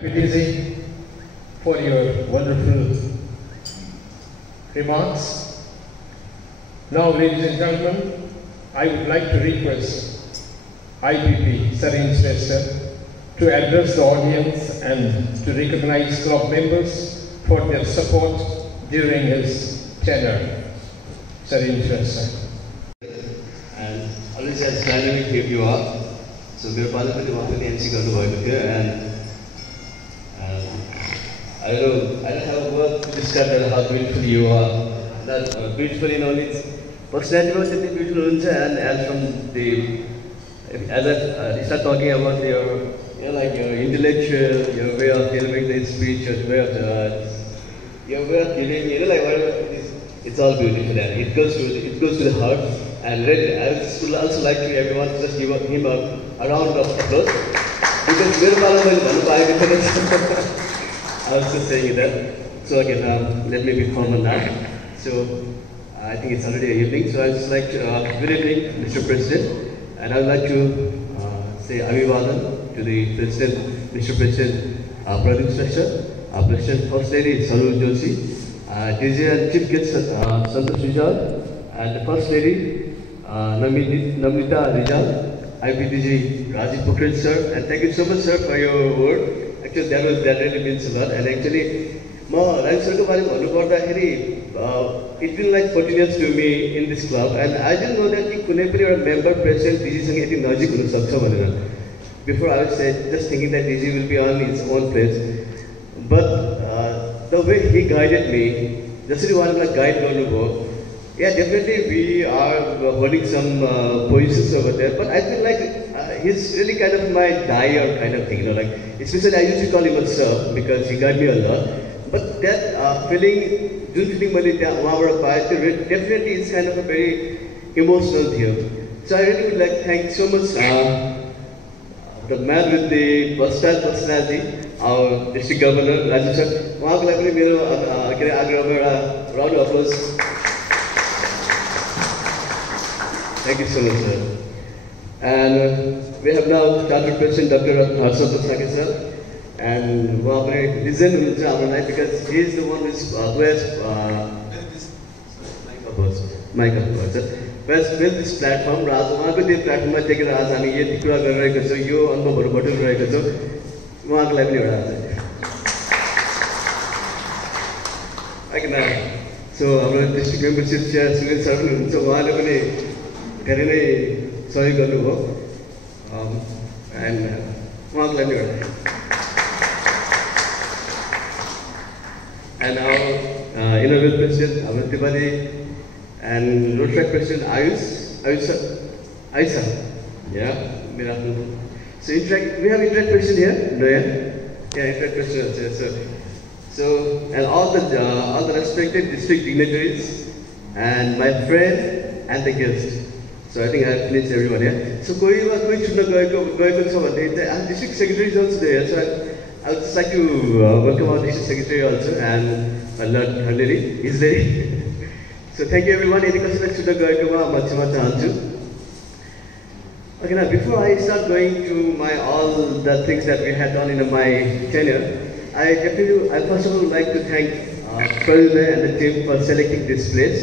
Thank you for your wonderful remarks. Now, ladies and gentlemen, I would like to request IPP Sarin Shrestha to address the audience and to recognize club members for their support during his tenure. Sarin Shrestha. And always as dynamic here you are. So we are part of the MC and I don't have a word to describe how beautiful you are. That beautiful in only personality was beautiful and from the as I start talking about your intellectual, your way of delivering the speech, your way of giving, like whatever it is, it's all beautiful and it goes to the heart. And really, I would also like to everyone to just give him a round of applause because I was just saying that. So again, let me be formal now. So I think it's already evening. So I would just like to good evening, Mr. President, and I would like to say Abhivadan to the President, Mr. President Pradeep Shrestha, President First Lady Saroj Joshi, DJ and Chief Guest Santosh Rijal, and the First Lady Namrita Rijal, IPTG Rajiv Pokhrel sir, and thank you so much sir for your word. Actually that really means a lot. And actually, Rajiv sir it's been like 14 years to me in this club, and I didn't know that a member president DG before I was just thinking that DG will be on his own place. But the way he guided me, just one like guide yeah, definitely we are holding some positions over there, but I feel like he's really kind of my dyer kind of thing, like, especially I used to call him a sir because he guided me a lot, but that feeling, definitely it's kind of a very emotional thing. So I really would like to thank so much the man with the versatile personality, our district governor, Rajiv sir. Round of applause. Thank you so much, sir. And we have now started President Dr. Harshad Saki sir, and listen because he is the one who has built this platform. This platform take it as so our district membership chair Sunil sir, so sorry, and and our inaugural president Amit Tiwari and Rotary president Ayush, yeah, so we have interact president here, no, yeah, interact president, so and all the respected district dignitaries and my friend and the guest. So I think I have finished everyone here. So district secretary is also there. So I would just like to welcome our district secretary also and Lord Harley is there. So thank you everyone. Okay, now before I start going to all the things that we had done in my tenure, I first of all like to thank President and the team for selecting this place.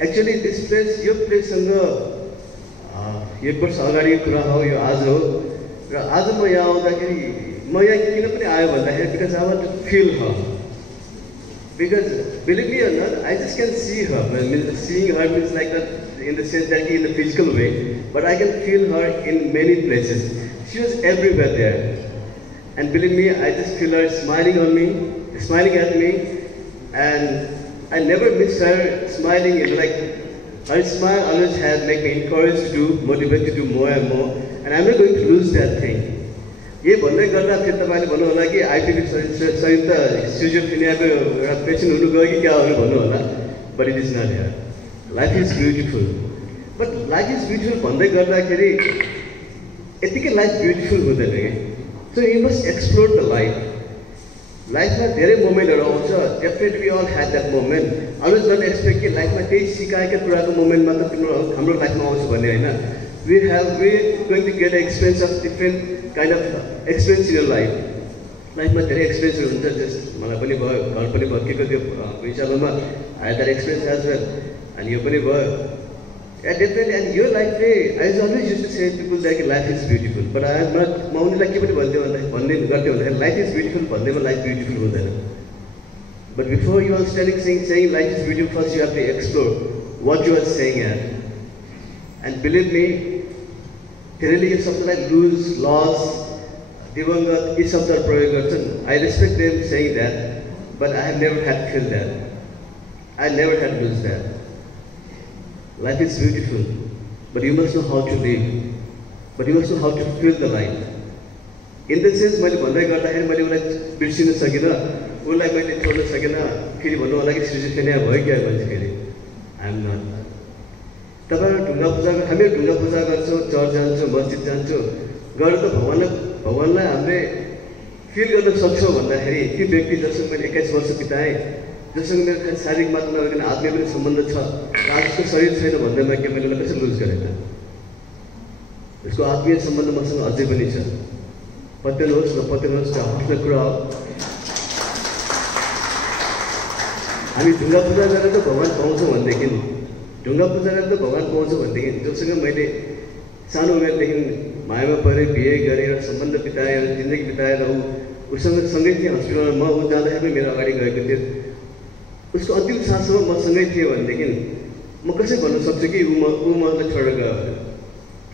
Actually, this place, यो प्लेससँग 1 वर्ष अगाडिको कुरा हो, यो आज हो र आज म यहाँ आउँदाखेरि म यहाँ किन पनि आयो भन्दाखेरि because I want to feel her. Because believe me or not, I just can see her. Seeing her means like that in the sense that in the physical way, but I can feel her in many places. She was everywhere there. And believe me, I just feel her smiling on me, smiling at me, and I never miss her smiling. Like her smile always has made me encouraged to do, motivated to do more and more, and I'm not going to lose that thing. ये भन्दै गर्दा फेरि तपाईले भन्नु होला कि आइपिबी सहित सिजोफ्रेनियाको एउटा पेसेन्ट हुनु गयो कि क्या हो भन्नु होला, but it is not here. Life is beautiful. But life is beautiful भन्दै गर्दाखेरि यतिकै लाइफ ब्युटिफुल हुँदैन के. So you must explore the life. लाइफमा धेरै मोमेन्टहरु आउँछ. Definitely we all had that moment. Always don't expect कि लाइफमा त्यही सिकाएका कुराको मोमेन्ट मात्र हाम्रो लाइफमा आउँछ भन्ने हैन. We're going to get an experience of different kind of experience in your life. लाइफमा धेरै एक्सपिरियन्सहरु हुन्छ. जस्ट मलाई पनि भयो, घर पनि भर्केको त्यो विचारमा I had that experience as well. And यो पनि भयो. Yeah, definitely. And your life, I always used to say to people that life is beautiful, but I am not. म उनीलाई के पनि भन्दै भन्दा life is beautiful भन्दैमा life beautiful हुँदैन. But before you are saying life is beautiful, first you have to explore what you are saying at. And believe me, धेरैले यो शब्दलाई lose, loss, दिवंगत यी शब्दहरु प्रयोग गर्छन्. I respect them saying that, but I have never had feel that. I never had lose that. Life is beautiful, but you must know how to live. But you must know how to feel the life. In the sense, मैले भन्दै गर्दाखेरि मैले उलाई बिर्सिन सकिन, उलाई मैले छोड्न सकिन. फेरि भन्नु होला कि सिजोफ्रेनिया भयो क्या भन्छ फेरि. I am not. तपाईहरु ढुङ्गा पूजा हामी ढुङ्गा पूजा गर्छौं, चर्च जान्छौं, मस्जिद जान्छौं. गएर त भगवानलाई हामीले फिल गर्न सक्छौं भन्दाखेरि त्यो व्यक्ति जससँग मैले 21 वर्ष बिताए, जससँग मेरो खाली शारीरिक मात्र नभइकन आत्मिक पनि सम्बन्ध छ, आजको शरीर छैन भन्दैमा के मैले कसरी लुज गरेन. यसको आत्मीय सम्बन्ध मसँग अझै पनि छ. पत्याउनुहोस् आफ्नो कुरा हो. हामी ढुङ्गा पूजा गरेर त भगवान पाउँछौँ भनेदेखि, ढुङ्गा पूजा गरेर त भगवान पाउँछौँ भनेदेखि जोसँग मैले सानो उमेरदेखि मायामा परेँ, बिहे गरेर सम्बन्ध बिताएर जिन्दगी बिताएर उसँग सँगै थिएँ हस्पिटलमा. म ऊ जाँदाखेरि मेरो अगाडि गएको थियो. उसको अन्तिम साससम्म म सँगै थिएँ भनेदेखि म कसरी भन्न सक्छु कि ऊ मलाई छोडेर गयो.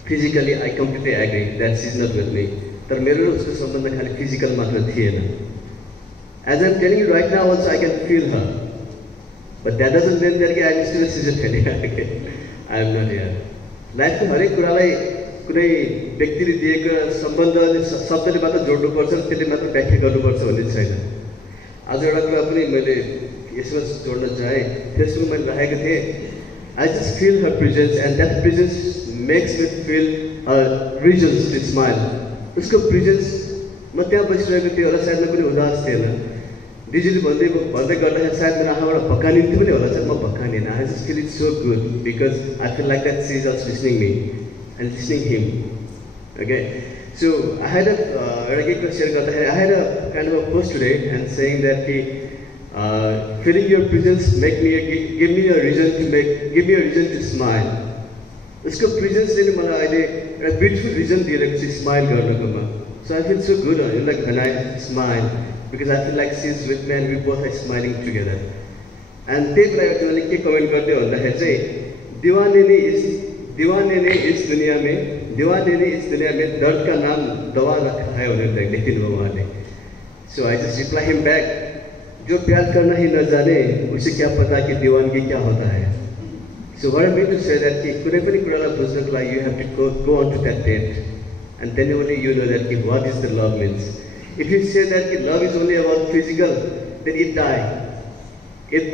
Physically I completely agree that she is not with me. तर मेरो र उसको सम्बन्ध खालि फिजिकल मात्र थिएन. As I am telling you right now also I can feel her, but that doesn't mean that कि I am still schizophrenia. I am not here. लाइफको हरेक कुरालाई कुनै व्यक्तिले दिएको सम्बन्धले शब्दले मात्र जोड्नुपर्छ, त्यसले मात्र व्याख्या गर्नुपर्छ भन्ने छैन. आज एउटा कुरा पनि मैले यसमा जोड्न चाहे. फेसबुकमा मैले राखेको थिएँ, I just feel her presence and that presence makes me feel her reasons to smile. उसको प्रेजेन्स म त्यहाँ बसिरहेको थिएँ होला, सायद म पनि उदास थिएन. डिजिटली भन्दै गर्दाखेरि सायद मेरो आँखाबाट भक्कानिन्थ्यो पनि होला, म भक्कानिएन. I just feel it so good because I feel like that she is also listening me and listening him. Okay, so I had एउटा के सेयर गर्दाखेरि I had a kind of post today and saying that कि feeling your presence give me a reason to smile. उसको प्रेजेन्सले नै मलाई अहिले एउटा beautiful reason दिइरहेको छ smile गर्नुकोमा. So I feel so good like when I smile because I feel like she is with me and we both are smiling together. And त्यही कुरा मैले के कमेन्ट गर्दै भन्दाखेरि चाहिँ दीवाने ने इस दुनिया में दर्द का नाम दवा रखा है भनेर लेखिदिनु भयो उहाँले. So I just reply him back, जो प्यार करना ही न जाने उसे क्या पता कि दीवानगी क्या होता है. So what I mean to say that कि कुनै पनि कुरालाई बुझ्नको लागि you have to go on to that date and then only you know that what is the love means. If you say that love is only about physical, then it die. If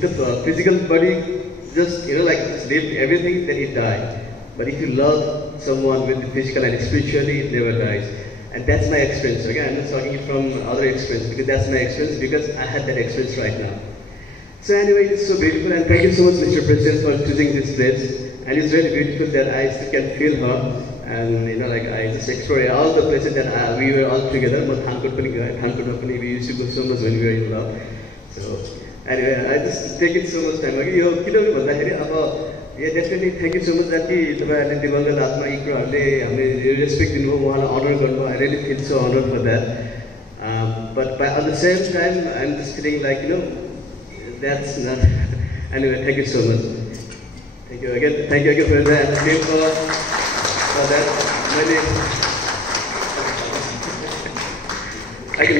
the physical body just like leave everything, then it die. But if you love someone with the physical and spiritually, it never dies. And that's my experience. Okay, I'm not talking from other experience because that's my experience because I had that experience right now. So anyway, it's so beautiful and thank you so much, Mr. President, for choosing this place. And it's really beautiful that I still can feel her. and like I just explored all the places that we were all together. But we used to go so much when we were in love. So anyway, I just take it so much time. Yeah, definitely thank you so much that respect honor. I really feel so honored for that. But at the same time, I'm just feeling like that's not. Anyway, thank you so much. Thank you again for that. For that. I can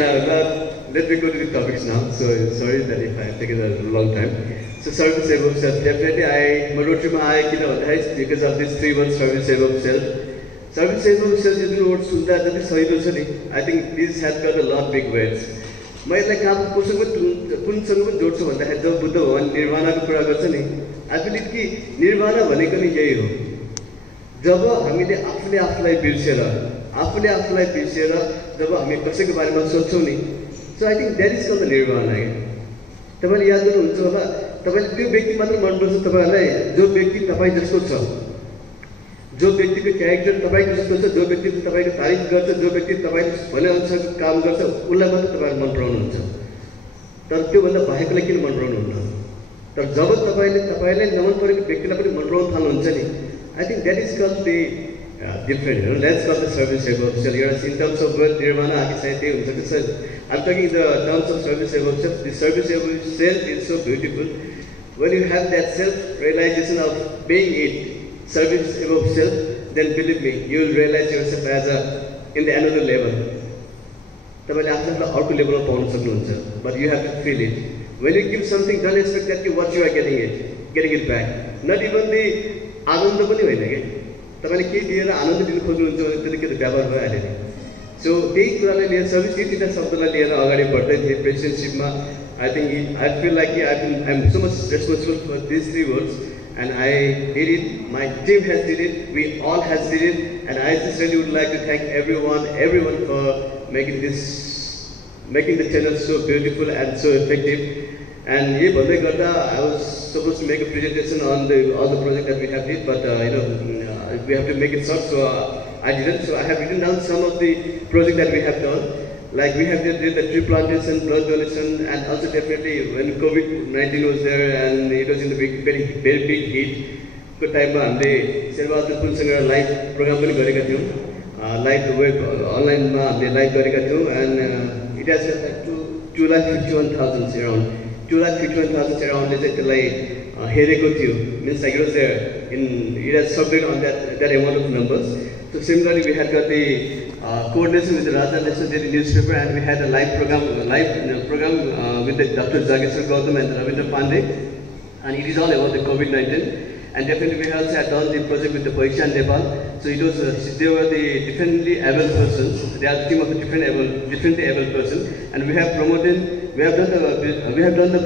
let me go to the topics now. So sorry that if I have taken a long time. So service of self. Definitely, because of this 3 months service of self. Service of self, I think this has got a lot of big words. I believe nirvana so I think that is called the nirvana. तपाईले त्यो व्यक्ति मात्र मन पर्छ तपाईहरुलाई जो व्यक्ति तपाई जस्तो छ जो व्यक्तिको क्यारेक्टर तपाईको जस्तो छ जो व्यक्ति तपाईको तारिफ गर्छ जो व्यक्ति तपाईले भने अनुसारको काम गर्छ उलाई मात्र तपाईहरु मन पराउनु हुन्छ तर त्यो भन्दा बाहेकलाई किन मन पराउनु हुन्न तर जब तपाईले नमन परेको व्यक्तिलाई पनि मन पराउन थाल्नुहुन्छ नि I think that is called the different let's call the service above self in terms of word nirvana I'm talking in the terms of service above self. The service above self is so beautiful. When you have that self-realization of being it, service above self, then believe me, you will realize yourself as in the another level. But you have to feel it. When you give something, don't expect that what you are getting it back. Not even the ananda pani hoina ke. Tapaile ke diera ananda dinu khojनुहुन्छ भने त्यतिकै व्यवहार भइहाल्यो नि. So त्यही कुरालाई लिएर service तीनटा शब्दलाई लिएर अगाडि बढ्दै थिए प्रेसिडेन्टशिपमा I think I feel like I'm so much responsible for these 3 words and I did it, my team has did it, we all has did it and I just really would like to thank everyone for making the channel so beautiful and so effective and I was supposed to make a presentation on all the projects that we have did but we have to make it short so I didn't, so I have written down some of the projects that we have done. Like we have did the tree plantation, blood donation, and also definitely when COVID-19 was there and it was in the very big heat. Good time, we did live program live web online live and it has like 251,000 around. 251,000 around. Means like it was there. It has subject on that amount of numbers. So similarly, we had got the coordination with the Raja National Daily newspaper, and we had a live program with the Dr. Jageshwar Gautam and Ravindra Pandey, and it is all about the COVID-19. And definitely, we also had done the project with the Paishan Nepal. So it was they were the differently able persons. They are the team of the differently able person, and we have done the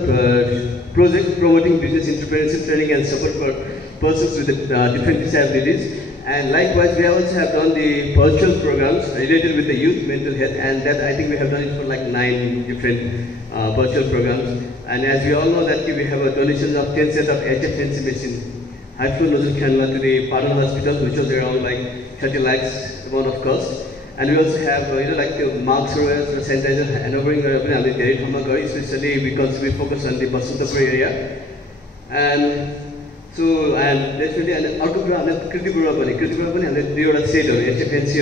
project promoting business entrepreneurship training and support for persons with different disabilities. And likewise, we also have done the virtual programs related with the youth mental health, and that I think we have done it for like 9 different virtual programs. And as we all know that we have a donation of 10 sets of HFNC machine, hydrophone cannula to the Padal Hospital, which was around like 30 lakhs amount of cost. And we also have like the mask surveillance, the sanitizer, and especially because we focus on the Basantapur area. And so definitely Kriti set HFNC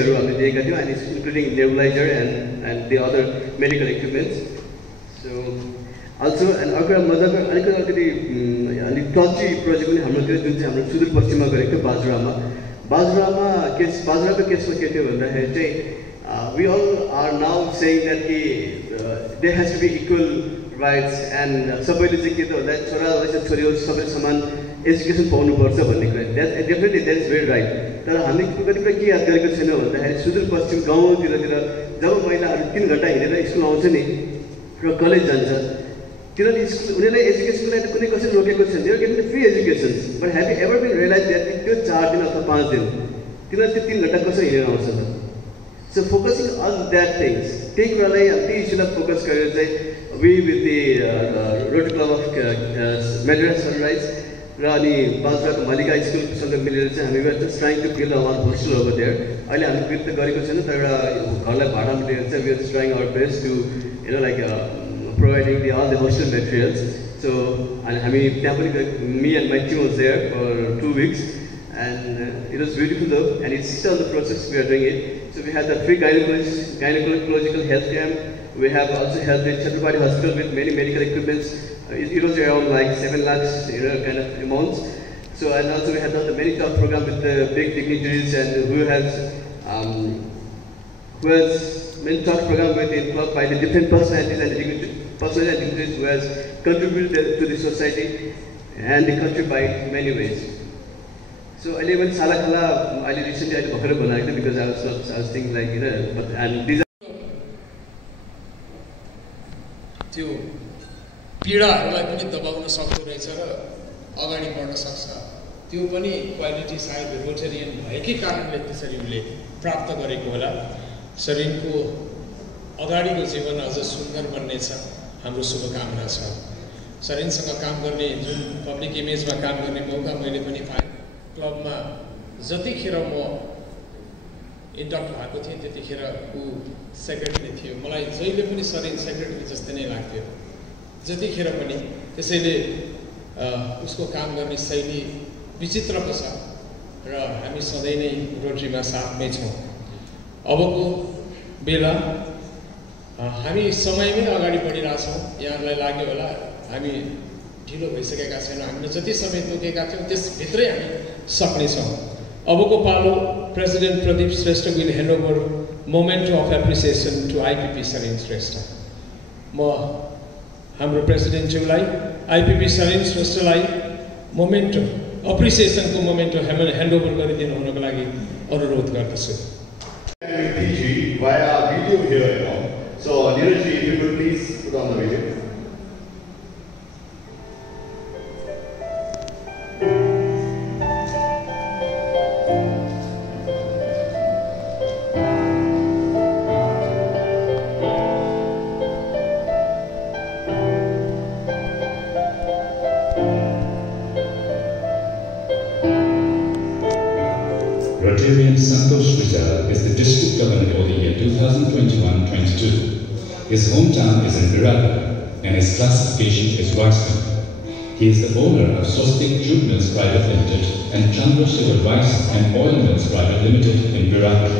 and including nebulizer and the other medical equipments. So also and touchy project we all are now saying that there has to be equal rights and education definitely that is very right. college education they are getting free education. But have you ever been realized that you charge after 5 days? So focusing on that things, take issue of focus we with the Rotary Club of Madras Sunrise, र अनि बाजुराको मालिका स्कुलसँग मिलेर चाहिँ हामी just trying to build our hostel over there. अहिले हामी build त गरेको छैन तर एउटा घरलाई भाडामा लिएर चाहिँ we are trying our best to like providing all the hostel materials. So अनि हामी त्यहाँ पनि me and my team was there for 2 weeks and it was beautiful though, and it's still the process we are doing it. So we had the free gynecological health camp. We have also helped in Chhatrapati Hospital with many medical equipments. It was around like 7 lakhs, kind of amounts. So and also we had done the many talk program with the big dignitaries and who has many talk program with in club by the different personalities and dignitaries who has contributed to the society and the country by many ways. So I live in Salakala. I recently had a banana because I was thinking like but and these त्यो पीडाहरूलाई पनि दबाउन सक्दो रहेछ र अगाडि बढ्न सक्छ। त्यो पनि क्वालिटी सायद रोटेरियन भएकै कारणले त्यसरी उसले प्राप्त गरेको होला। शरीरको अगाडिको जीवन अझ सुन्दर बन्नेछ, हाम्रो शुभकामना छ। शरीरसँग काम गर्ने जुन पब्लिक इमेजमा काम गर्ने मौका मैले पनि पाएँ। क्लबमा जतिखेर म इन्डक्ट भएको थिएँ त्यतिखेर ऊ सेक्रेटरी थियो। मलाई जहिले पनि शरीर सेक्रेटरी जस्तै नै लाग्थ्यो जतिखेर पनि। त्यसैले उसको काम गर्ने शैली विचित्र पो छ र हामी सधैँ नै रोटरीमा साथमै छौँ। अबको बेला हामी समयमै अगाडि बढिरहेछौँ। यहाँहरूलाई लाग्यो होला हामी ढिलो भइसकेका छैनौँ, हामीले जति समय तोकेका थियौँ त्यसभित्रै हामी सक्नेछौँ। अबको पालो president Pradeep Shrestha will hand over memento of appreciation to IPP Sarin Shrestha. म हाम्रो प्रेसिडेन्टज्यूलाई आइपिपी सरिन श्रेष्ठलाई मोमेन्टो अप्रिसिएसनको मोमेन्टो ह्यान्ड ओभर गरिदिनु हुनको लागि अनुरोध गर्दछु। Via video here now. So Neeraj ji, if you could please put on the video. Rotarian Santosh Rizal is the district governor for the year 2021-22. His hometown is in Viradhar and his classification is Whitestone. He is the owner of Swastik Jute Mills Private Limited and Chandra Sugar Rice and Oil Mills Private Limited in Viradhar.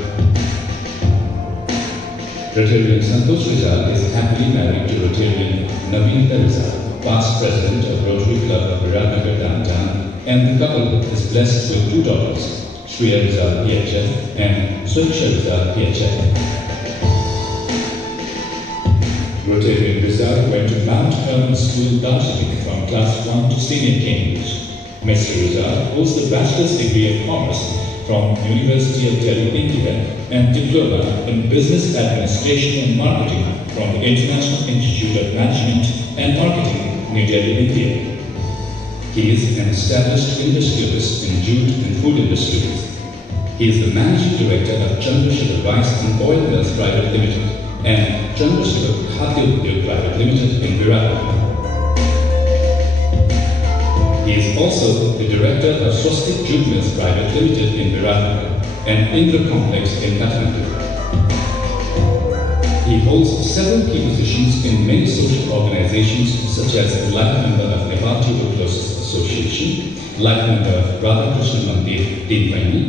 Rotarian Santosh Rizal is happily married to Rotarian Naveen Rizal, past president of Rotary Club of Viradhar downtown, and the couple is blessed with 2 daughters, Shriya Rizal PHF and Swaksha Rizal PHF. Rotarian Rizal went to Mount Hermon School, Darjeeling from class 1 to senior Cambridge. Mr. Rizal holds the bachelor's degree of commerce from University of Delhi, India, and diploma in business administration and marketing from the International Institute of Management and Marketing, New Delhi, India. He is an established industrialist in jute and food industries. He is the managing director of Chandra Sugar Rice and Oil Mills Private Limited and Chandra Sugar Khadya Udyog Private Limited in Viradhar. He is also the director of Swastik Jute Mills Private Limited in Viradhar and Indra Complex in Kathmandu. He holds several key positions in many social organizations such as Life Member of Nepal Tuberculosis Association, Life Member of Radha Krishna Mandir, Dinpani,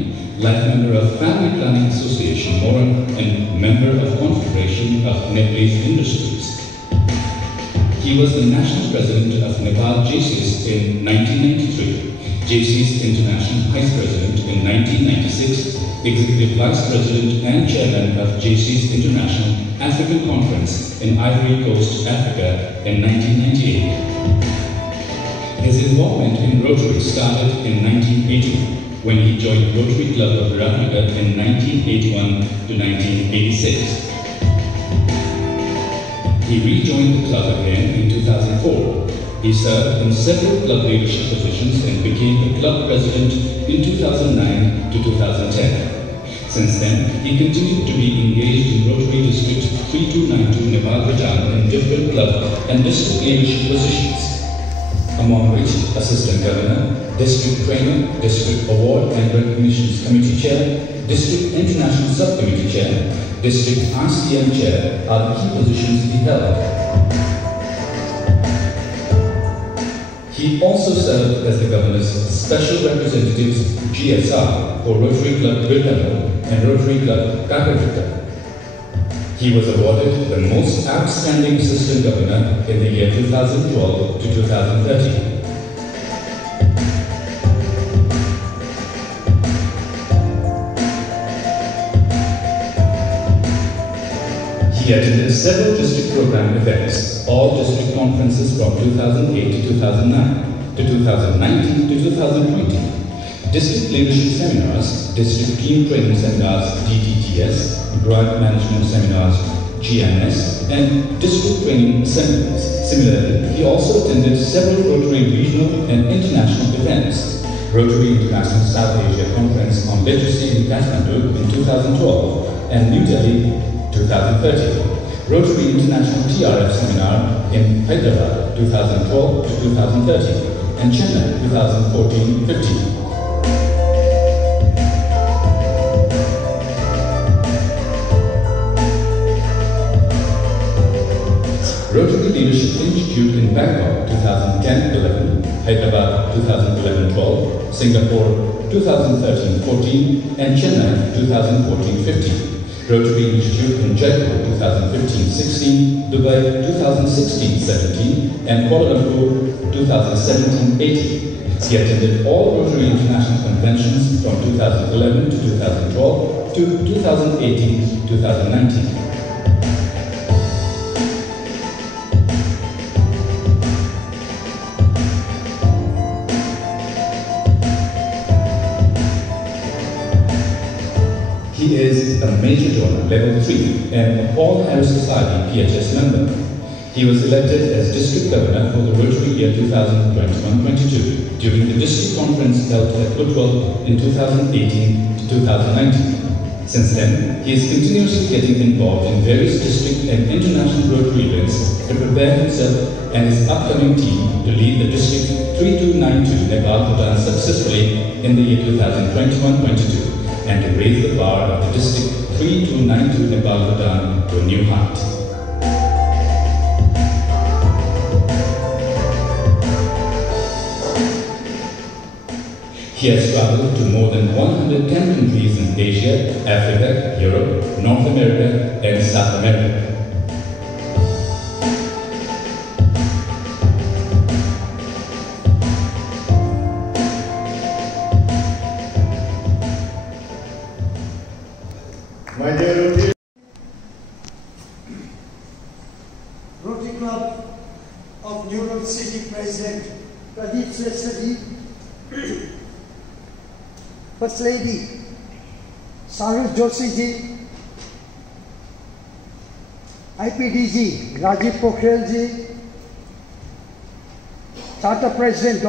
Life Member of Family Planning Association, Moran, and Member of Confederation of Nepalese Industries. He was the National President of Nepal JCS in 1993, JCS International Vice President in 1996, Executive Vice President and Chairman of JCS International African Conference in Ivory Coast, Africa in 1998. His involvement in Rotary started in 1980 when he joined Rotary Club of Viradhar in 1981 to 1986. He rejoined the club again in 2004. He served in several club leadership positions and became the club president in 2009 to 2010. Since then, he continued to be engaged in Rotary District 3292 Nepal Bhutan in different club and district leadership positions. among which Assistant Governor, District Trainer, District Award and Recognitions Committee Chair, District International Subcommittee Chair, District RCM Chair are the key positions he held. He also served as the Governor's Special Representative GSR for Rotary Club Biltamo and Rotary Club Kakarutta. He was awarded the Most Outstanding Assistant Governor in the year 2012 to 2013. He attended several district program events, all district conferences from 2008 to 2009, to 2019 to 2020. District leadership seminars, district team training seminars, DTTS, grant management seminars, GMS, and district training assemblies. Similarly, he also attended several Rotary regional and international events. Rotary International South Asia Conference on Literacy in Kathmandu in 2012 and New Delhi 2013. Rotary International TRF Seminar in Hyderabad 2012 to 2013 and Chennai 2014-15. Rotary Leadership Institute in Bangkok 2010-11, Hyderabad 2011-12, Singapore 2013-14, and Chennai 2014-15. Rotary Institute in Jaipur 2015-16, Dubai 2016-17, and Kuala Lumpur 2017-18. He attended all Rotary International Conventions from 2011 to 2012 to 2018-2019. He is a Major Donor Level 3 and a Paul Harris Society PHS member. He was elected as District Governor for the Rotary year 2021-22 during the District Conference held at Woodwell in 2018 to 2019. Since then, he is continuously getting involved in various district and international Rotary events to prepare himself and his upcoming team to lead the District 3292 Nepal Bhutan successfully in the year 2021-22. And to raise the bar of the District 3292 Nepal Bhutan to a new height. He has traveled to more than 110 countries in Asia, Africa, Europe, North America, and South America. Rotary Club of New York City President Pradeep Shrestha, First Lady Saroj Joshi ji, IPDG Rajiv Pokhriyal ji, Charter President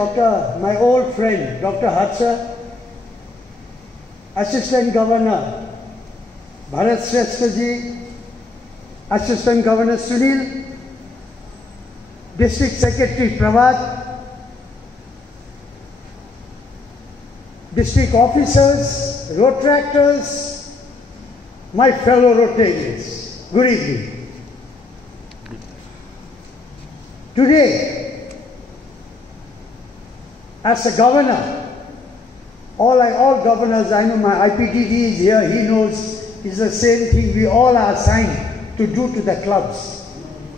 my old friend Dr. Harsha, Assistant Governor Bharat Shrestha ji, Assistant Governor Sunil, District Secretary Pravad, District Officers, Rotaractors, my fellow Rotarians, good evening. Today, as a governor, all governors, I know my IPTD is here, he knows, is the same thing we all are assigned to do to the clubs,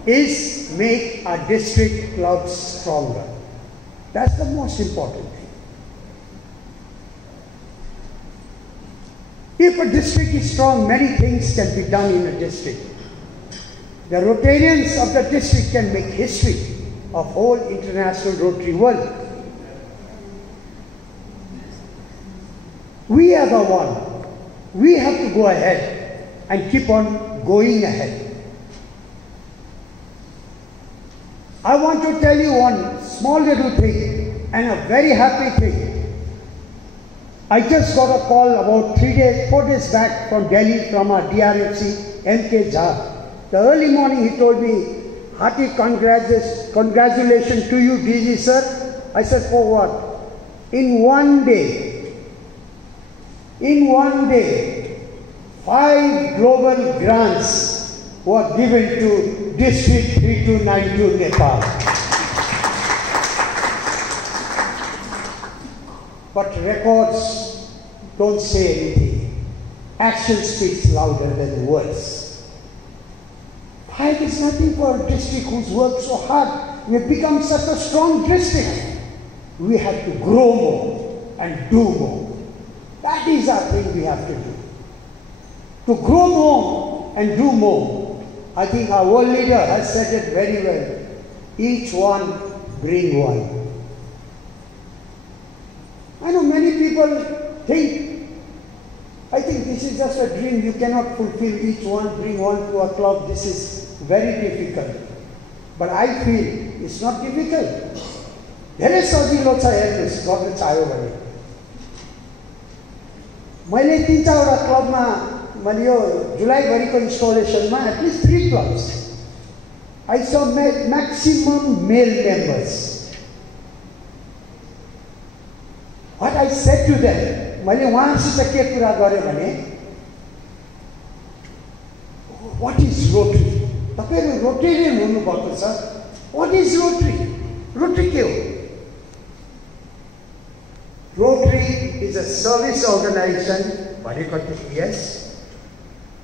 is make our district clubs stronger. That's the most important thing. If a district is strong, many things can be done in a district. The Rotarians of the district can make history of whole international Rotary world. We are the one. We have to go ahead and keep on going ahead. I want to tell you one small little thing and a very happy thing. I just got a call about 4 days back from Delhi from our DRFC, MK Jha. The early morning he told me, hearty congratulations to you, DG sir. I said, for what? In one day, 5 global grants were given to District 3292 Nepal. But records don't say anything. Action speaks louder than words. 5 is nothing for a district who's worked so hard. We have become such a strong district. We have to grow more and do more. That is our thing we have to do. To grow more and do more. I think our world leader has said it very well. Each one bring one. I know many people think, I think this is just a dream. You cannot fulfill each one, bring one to a club. This is very difficult. But I feel it's not difficult. धेरै सजिलो छ हेर्नुस् गर्न चाह्यो भने मैले 3-4 क्लबमा मैले यो जुलाईभरिको इन्स्टलेसनमा at least 3 clubs I saw maximum male members. What I said to them, मैले उहाँसित के कुरा गरे भने what is Rotary? तपाईहरु रोटेरियन हुनुभएको छ. What is Rotary? Rotary के हो? Rotary is a service organization, yes,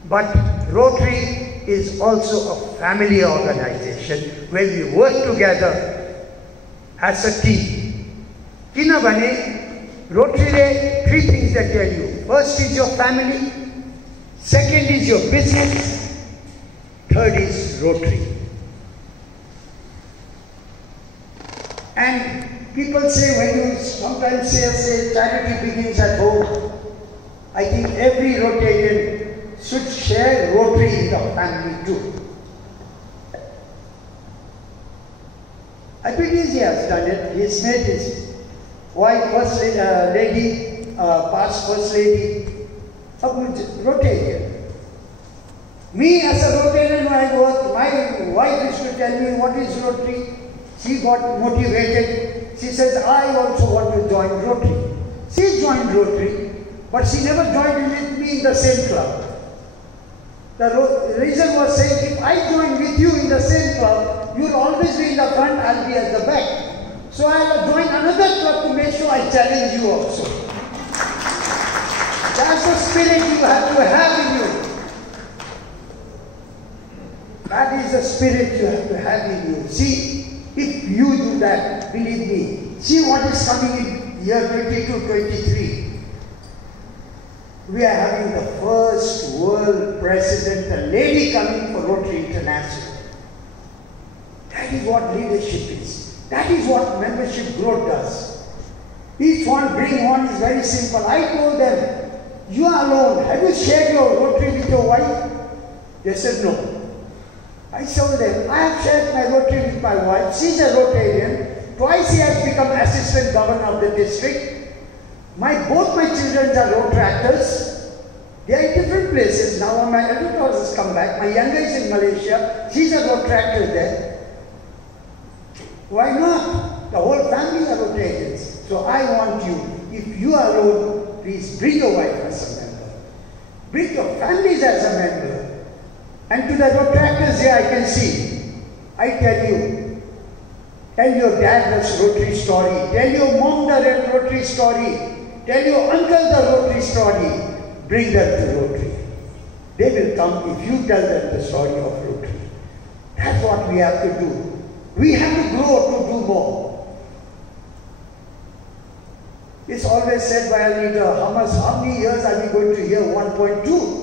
but Rotary is also a family organization where we work together as a team. Kinabane, Rotary re 3 things that tell you. First is your family, second is your business, third is Rotary. And people say, when you sometimes say charity begins at home, I think every Rotarian should share Rotary in the family too. Abhijit has done it. He's made his wife, first lady, past first lady, a good Rotarian. Me as a Rotarian, when I work, my wife used to tell me what is Rotary. She got motivated. She says, I also want to join Rotary. She joined Rotary, but she never joined with me in the same club. The reason was saying, if I join with you in the same club, you will always be in the front, I'll be at the back. So I will join another club to make sure I challenge you also. That's the spirit you have to have in you. That is the spirit you have to have in you. See, if you do that, believe me, see what is coming in year 22-23. We are having the first world president, a lady coming for Rotary International. That is what leadership is. That is what membership growth does. Each one bring one is very simple. I told them, you are alone. Have you shared your Rotary with your wife? They said no. I told them, I have shared my Rotary with my wife. She's a Rotarian. Twice he has become assistant governor of the district. Both my children are road tractors. They are in different places. Now my elder daughter has come back. My younger is in Malaysia. She's a road tractor there. Why not? The whole family are Rotarians. So I want you, if you are alone, please bring your wife as a member. Bring your families as a member. And to the road tractors here I can see, I tell you, tell your dad the Rotary story, tell your mom the Rotary story, tell your uncle the Rotary story, bring them to Rotary. They will come if you tell them the story of Rotary. That's what we have to do. We have to grow to do more. It's always said by a leader, how many years are we going to hear 1.2?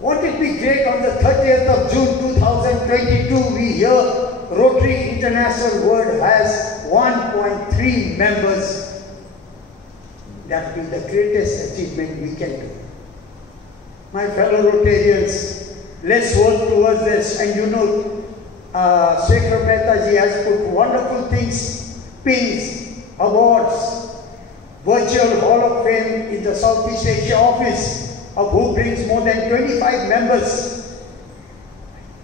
Won't it be great on the 30th of June 2022 we hear Rotary International World has 1.3 members. That will be the greatest achievement we can do. My fellow Rotarians, let's work towards this. And you know, Shekhar Mehta has put wonderful things, pins, awards, virtual Hall of Fame in the Southeast Asia office, of who brings more than 25 members.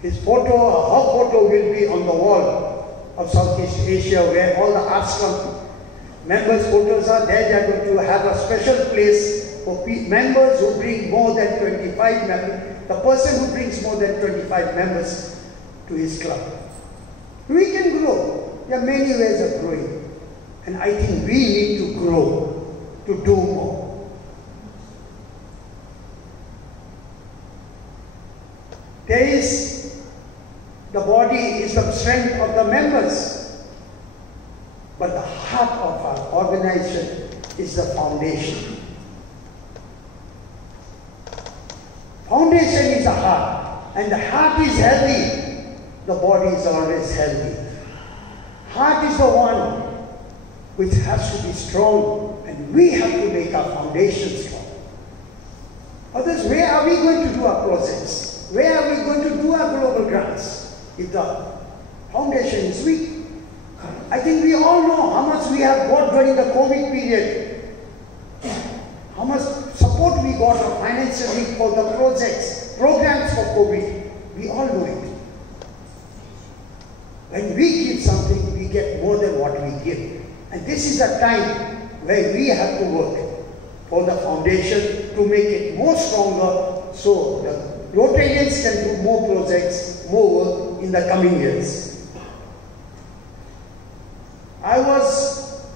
His photo, her photo will be on the wall. of Southeast Asia, where all the arts club members' hotels are there. They are going to have a special place for members who bring more than 25 members, the person who brings more than 25 members to his club. We can grow. There are many ways of growing. And I think we need to grow, to do more. There is, the body is the strength of the members, but the heart of our organization is the foundation. Foundation is the heart, and the heart is healthy, the body is always healthy. Heart is the one which has to be strong, and we have to make our foundation strong. Others, where are we going to do our projects? Where are we going to do our global grants if the foundation is weak? I think we all know how much we have got during the COVID period, how much support we got financially for the projects, programs for COVID. We all know it. When we give something, we get more than what we give. And this is a time where we have to work for the foundation to make it more stronger, so the Rotarians can do more projects, more work in the coming years. I was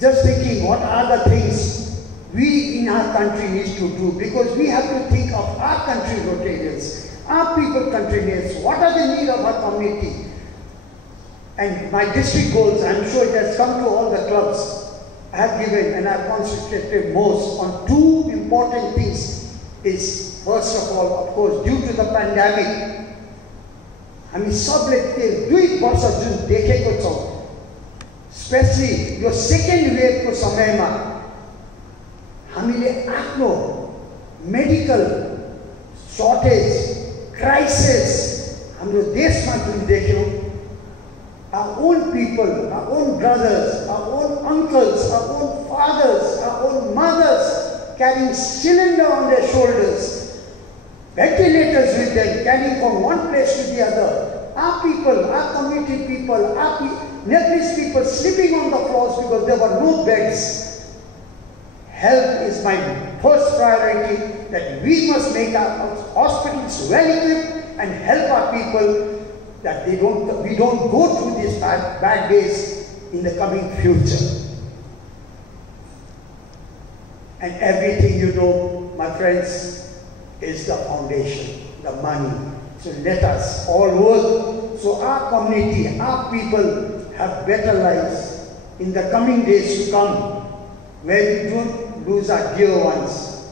just thinking, what are the things we in our country need to do? Because we have to think of our country Rotarians, our people Rotarians, what are the needs of our community? And my district goals, I'm sure it has come to all the clubs, I have given and I have concentrated most on two important things. Is first of all, of course, due to the pandemic, हामी सबले त्यो 2 वर्ष जुन देखेको छौं, specially यो second वेभको समयमा हामीले आफ्नो मेडिकल शॉर्टेज क्राइसिस हाम्रो देशमा जुन देख्यौं, our own people, our own brothers, our own uncles, our own fathers, our own mothers carrying cylinder on their shoulders, ventilators with them, carrying from one place to the other. Our people, our community people, our Nepalese people sleeping on the floors because there were no beds. Health is my first priority, that we must make our hospitals well equipped and help our people that we don't go through these bad days in the coming future. And everything, you know, my friends, is the foundation, the money. So let us all work so our community, our people have better lives in the coming days to come, where we don't lose our dear ones,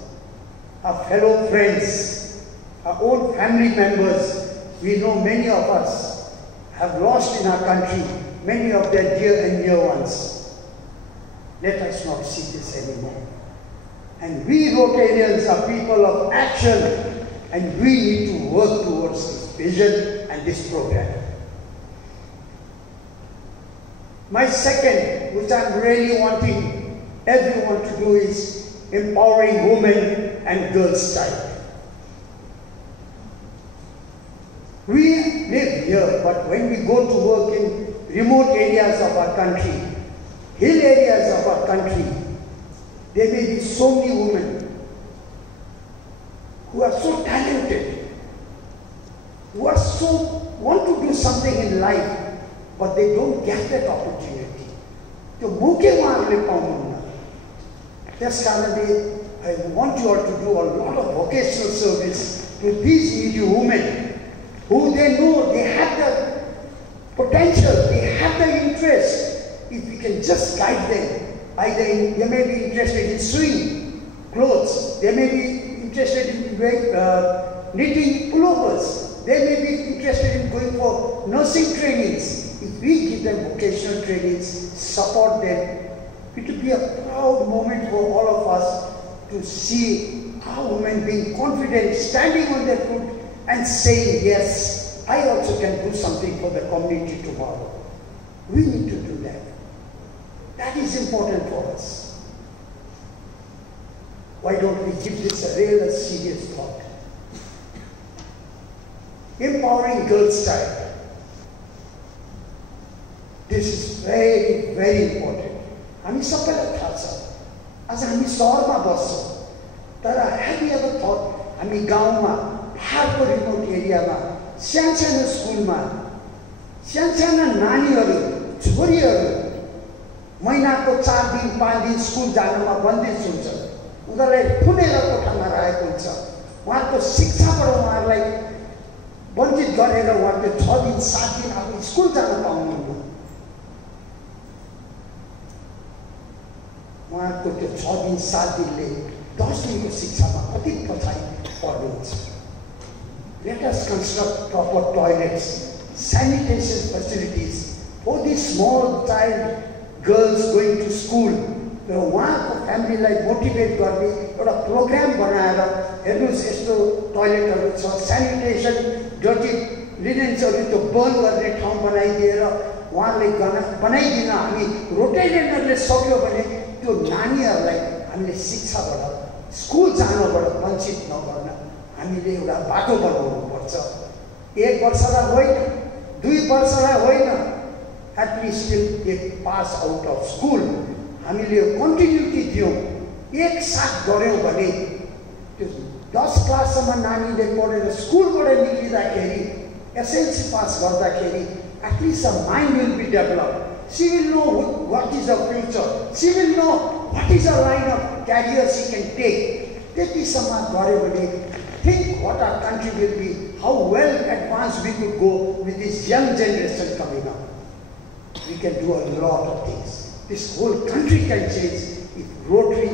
our fellow friends, our own family members. We know many of us have lost in our country many of their dear and near ones. Let us not see this anymore. And we Rotarians are people of action, and we need to work towards this vision and this program. My second, which I'm really wanting everyone to do, is empowering women and girls' child. We live here, but when we go to work in remote areas of our country, hill areas of our country, there may be so many women who are so talented, who want to do something in life, but they don't get that opportunity. I want you all to do a lot of vocational service to these needy women who they know they have the potential, they have the interest. If we can just guide them. Either they may be interested in sewing clothes, they may be interested in knitting pullovers, they may be interested in going for nursing trainings. If we give them vocational trainings, support them, it will be a proud moment for all of us to see our women being confident, standing on their foot and saying, yes, I also can do something for the community tomorrow. We need to do that. That is important for us. Why don't we give this a real serious thought? Empowering girls' child. This is very, very important. हामी सबैलाई थाहा छ आज हामी सहरमा बस्छौँ तर have you ever thought हामी गाउँमा पहाडको रिमोट एरियामा सानो स्कुलमा साना नानीहरू छोरीहरू महिनाको 4 दिन 5 दिन स्कुल जानुमा बन्दिस हुन्छ उनीहरूलाई फुनेर कोठामा राखेको हुन्छ उहाँको शिक्षाबाट उहाँहरूलाई वञ्चित गरेर उहाँले 6 दिन 7 दिन आफू स्कुल जान पाउनुहुन्न उहाँको त्यो 6 दिन 7 दिनले 10 दिनको शिक्षामा कति पछाडि पर्नुहुन्छ Let us construct proper toilets, sanitation facilities for these small child girls going to school. र उहाँको फ्यामिलीलाई मोटिभेट गर्ने एउटा प्रोग्राम बनाएर हेर्नुहोस् यस्तो टोयलेटहरू छ स्यानिटेसन डर्टी लिनेन्सहरू त्यो बर्न गर्ने ठाउँ बनाइदिएर उहाँहरूले बनाइदिन हामी रोटेरियनहरूले सक्यो भने त्यो नानीहरूलाई हामीले शिक्षाबाट स्कुल जानुबाट वञ्चित नगर्न हामीले एउटा बाटो बनाउनुपर्छ 1 वर्षलाई होइन 2 वर्षलाई होइन at least they pass out of school हामीले कन्टिन्युटी दियौँ एक साथ गऱ्यौँ भने त्यो 10 क्लाससम्म नानीले पढेर स्कुलबाट निक्लिँदाखेरि एसएलसी पास गर्दाखेरि at least a mind will be develop she will know what is a future she will know what is a line of career she can take त्यतिसम्म गऱ्यो भने think what our country will be, how well advanced we could go with this young generation coming up. We can do a lot of things. This whole country can change if Rotary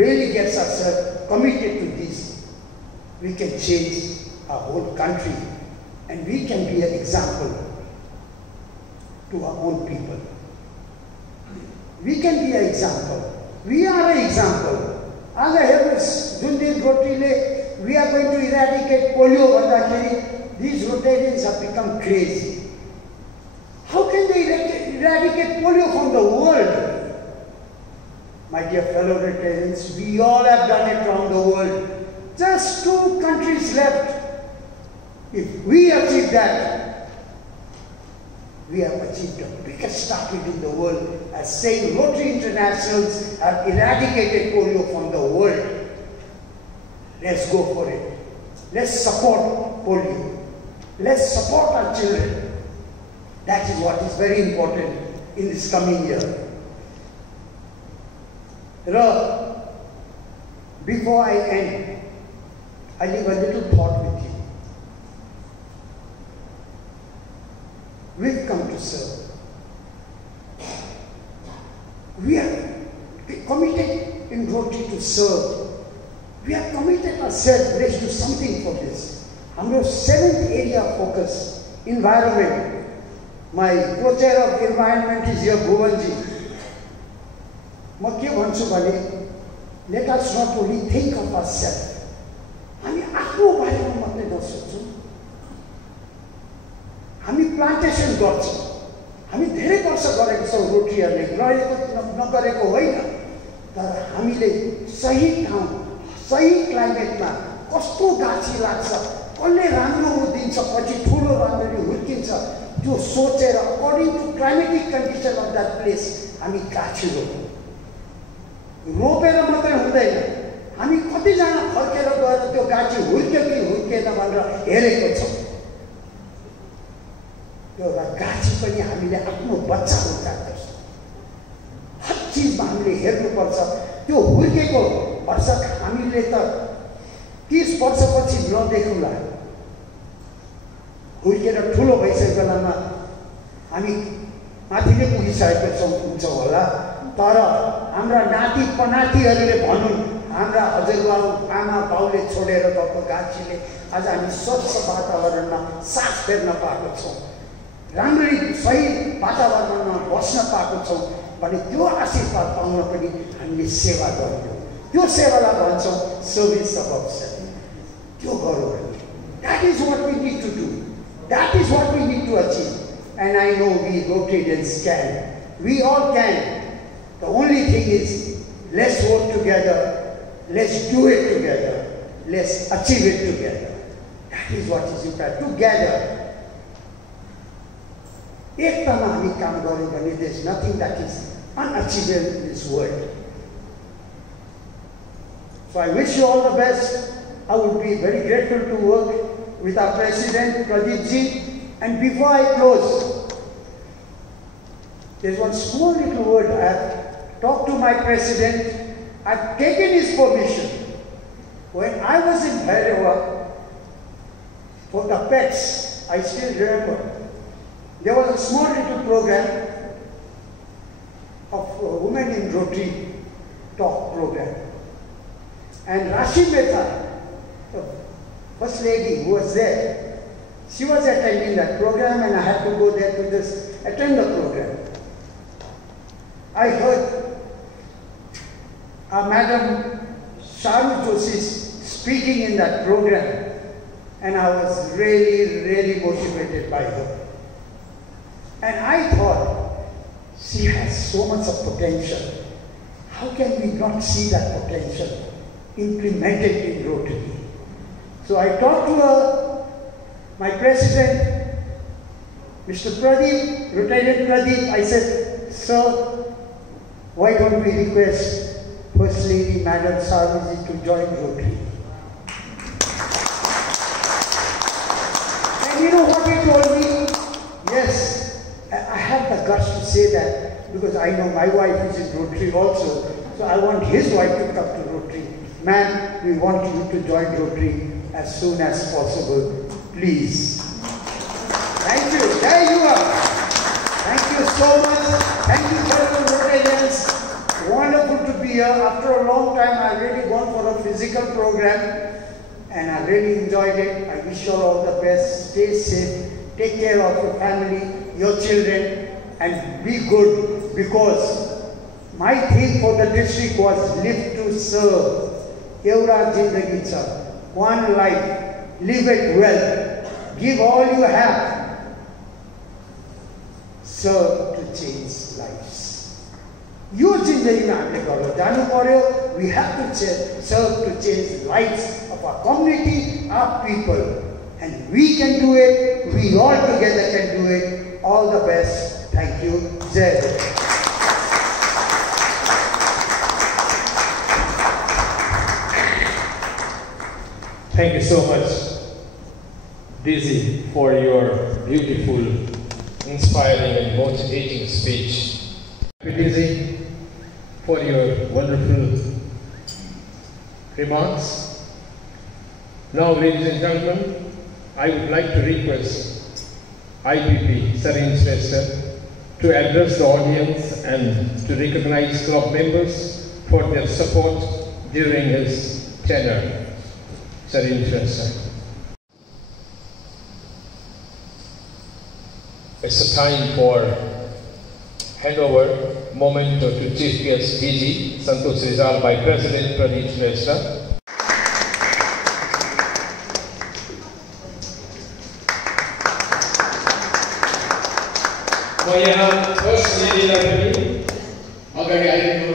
really gets ourselves committed to this. We can change our whole country and we can be an example to our own people. We can be an example. We are an example. As a heavens, Jundin Rotary we are going to eradicate polio. These Rotarians have become crazy. How can they eradicate polio from the world? My dear fellow Rotarians, we all have done it around the world. Just 2 countries left. If we achieve that, we have achieved the biggest target in the world as saying Rotary Internationals have eradicated polio from the world. Let's go for it. Let's support polio. Let's support our children. That is what is very important in this coming year. Before I end, I leave a little thought with you. We've come to serve. We are committed in Rotary to serve. We have committed ourselves, let's do something for this. Our 7th area of focus, environment. My co-chair of environment is here, Bhuvanji. Let us not only think of ourselves. हामी आफ्नो बारेमा मात्रै नसोच्छौँ हामी plantation गर्छौँ हामी धेरै वर्ष गरेको छौँ रोटरीहरूले नगरेको होइन तर हामीले सही ठाउँ सही क्लाइमेटमा कस्तो गाछी लाग्छ कसले राम्रो दिन्छ पछि ठुलो राम्ररी हुर्किन्छ त्यो सोचेर according to climatic condition of that place हामी गाछी रोपेर मात्रै हुँदैन हामी कतिजना फर्केर गएर त्यो गाछी हुर्क्यो कि हुर्केन भनेर हेरेको छौँ त्यो गाछी पनि हामीले आफ्नो बच्चा हुर्काएको छ हर चिजमा हामीले हेर्नुपर्छ त्यो हुर्केको वर्ष हामीले त 30 वर्षपछि नदेखौँला हुर्केर ठुलो भइसकेको बेलामा हामी माथिले पुगिसकेको छौँ होला तर हाम्रा नाति पनातिहरूले भनुन् हाम्रा हजुरबा आमा बाउले छोडेर गएको गाछीले आज हामी स्वच्छ वातावरणमा सास फेर्न पाएको छौँ राम्ररी सही वातावरणमा बस्न पाएको छौँ भने त्यो आशीर्वाद पाउन पनि हामीले सेवा गर्यौँ त्यो सेवालाई भन्छौँ सर्भिस अफ सर्भिस त्यो गरौँ that is what we need to do that is what we need to achieve and I know we Rotarians can we all can the only thing is let's work together let's do it together let's achieve it together that is what is important together एकतामा हामी काम गर्यौँ भने there is nothing that is unachievable in this world. So I wish you all the best. I would be very grateful to work with our President, Pradeep ji. And before I close, there's one small little word. I have talked to my President. I've taken his permission. When I was in Bhairava for the pets, I still remember, there was a small little program of Women in Rotary talk program. And Rashi Mehta, the first lady who was there, she was attending that program, and I had to go there to attend the program. I heard Madam Sharu Joshi speaking in that program, and I was really, really motivated by her. And I thought, she has so much of potential. How can we not see that potential implemented in Rotary? So I talked to her, my President, Mr. Pradeep, Lieutenant Pradeep. I said, sir, why don't we request First Lady Madam Saruji to join Rotary? And you know what he told me? Yes, I have the guts to say that because I know my wife is in Rotary also. So I want his wife to come to Rotary. Ma'am, we want you to join Rotary as soon as possible. Please. Thank you. There you are. Thank you so much. Thank you, fellow Rotarians. Wonderful to be here. After a long time, I've really gone for a physical program and I really enjoyed it. I wish you all the best. Stay safe. Take care of your family, your children, and be good, because my theme for the district was live to serve. Eura Jindagi cha. One life. Live it well. Give all you have. Serve to change lives. Your Jindagi na hamle garda janu paryo. We have to serve to change lives of our community, our people. And we can do it. We all together can do it. All the best. Thank you. Jai Hind. Thank you so much, Daisy, for your beautiful, inspiring and motivating speech. Thank you, Daisy, for your wonderful remarks. Now, ladies and gentlemen, I would like to request IPP Sarin Shrestha to address the audience and to recognize club members for their support during his tenure. Sarin Shrestha. It's a time for handover moment to Chief Guest DG Santosh Rizal by President Pradeep Shrestha. म यहाँ first लेडीलाई पनि अगाडि आइदिनु।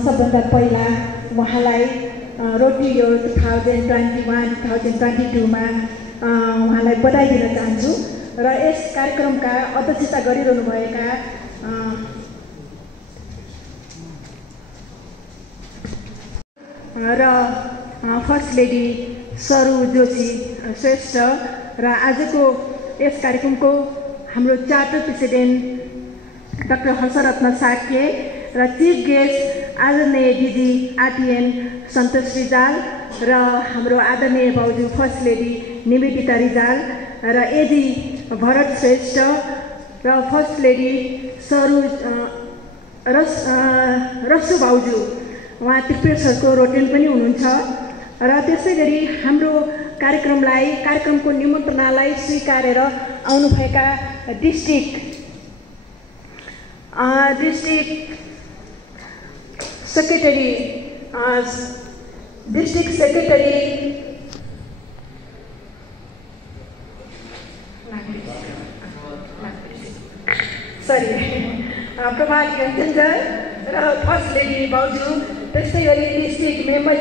सबभन्दा पहिला उहाँलाई rotary year 2021-2022 मा उहाँलाई बधाई दिन चाहन्छु। र यस कार्यक्रमका अध्यक्षता गरिरहनुभएका र फर्स्ट लेडी सरू जोशी श्रेष्ठ र आजको यस कार्यक्रमको हाम्रो चार्टर प्रेसिडेन्ट डाक्टर हर्षरत्न साक्य र चिफ गेस्ट आदरणीय डिजी आरटीएन सन्तोष रिजाल र हाम्रो आदरणीय भाउजू फर्स्ट लेडी निवेदिता रिजाल र एडी भरत श्रेष्ठ र फर्स्ट लेडी सरू रसु भाउजू उहाँ त्रिपुर सरको रोटेन पनि हुनुहुन्छ र त्यसै गरी हाम्रो कार्यक्रमको निमन्त्रणालाई स्वीकारेर आउनुभएका डिस्ट्रिक्ट सेक्रेटरी प्रभात गञ्जर र फर्स्ट लेडी भाउजू त्यस्तै गरी डिस्ट्रिक्ट मेम्बर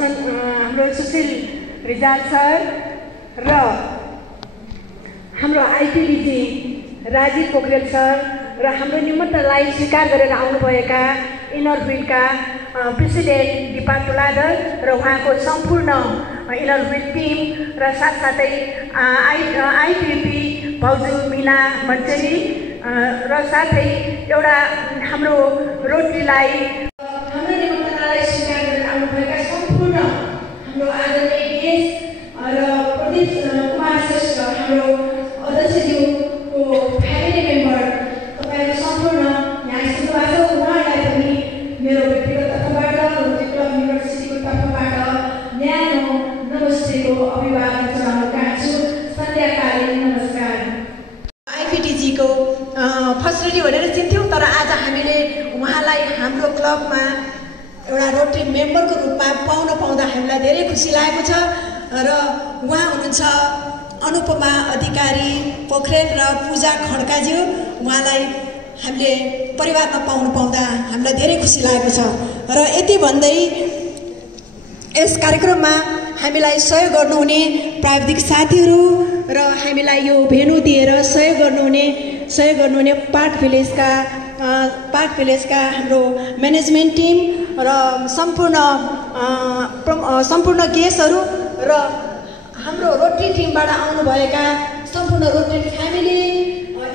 हाम्रो सुशील रिजाल सर र हाम्रो आइपिडिजी राजीव पोखरेल सर र हाम्रो निमन्त्रणलाई स्वीकार गरेर आउनुभएका इनर व्हिलका प्रेसिडेन्ट दिपा तुलाधर र उहाँको सम्पूर्ण इनर व्हिल टिम र साथसाथै आइपिपी भाउजू मिना मन्चरी र साथै एउटा हाम्रो रोटरीलाई हाम्रो निमन्त्रणलाई स्वीकार गरेर आउनुभएका सम्पूर्ण हाम्रो आदरणीय गेस्ट र प्रदीप कुमार श्रेष्ठ हाम्रो अध्यक्षज्यूको फ्यामिली मेम्बर तपाईँहरू सम्पूर्ण यहाँ आइसक्नुभएको छ उहाँहरूलाई पनि मेरो व्यक्तिगत तर्फबाट रोटरी क्लब युनिभर्सिटीको तर्फबाट न्यानो नमस्तेको अभिवादन चढाउन चाहन्छु। सन्ध्याकालीन नमस्कार। आइपिटिजीको फर्स्ट लेडी भनेर चिन्थ्यौँ तर आज हामीले उहाँलाई हाम्रो क्लबमा एउटा रोटरी मेम्बरको रूपमा पाउँदा हामीलाई धेरै खुसी लागेको छ र उहाँ हुनुहुन्छ अनुपमा अधिकारी पोखरेल र पूजा खड्काज्यू। उहाँलाई हामीले परिवारमा पाउँदा हामीलाई धेरै खुसी लागेको छ र यति भन्दै यस कार्यक्रममा हामीलाई सहयोग गर्नुहुने प्राविधिक साथीहरू र हामीलाई यो भेन्यू दिएर सहयोग गर्नुहुने पार्क भिलेजका हाम्रो म्यानेजमेन्ट टिम र सम्पूर्ण गेस्टहरू र हाम्रो रोटरी टिमबाट आउनुभएका सम्पूर्ण Rotary family,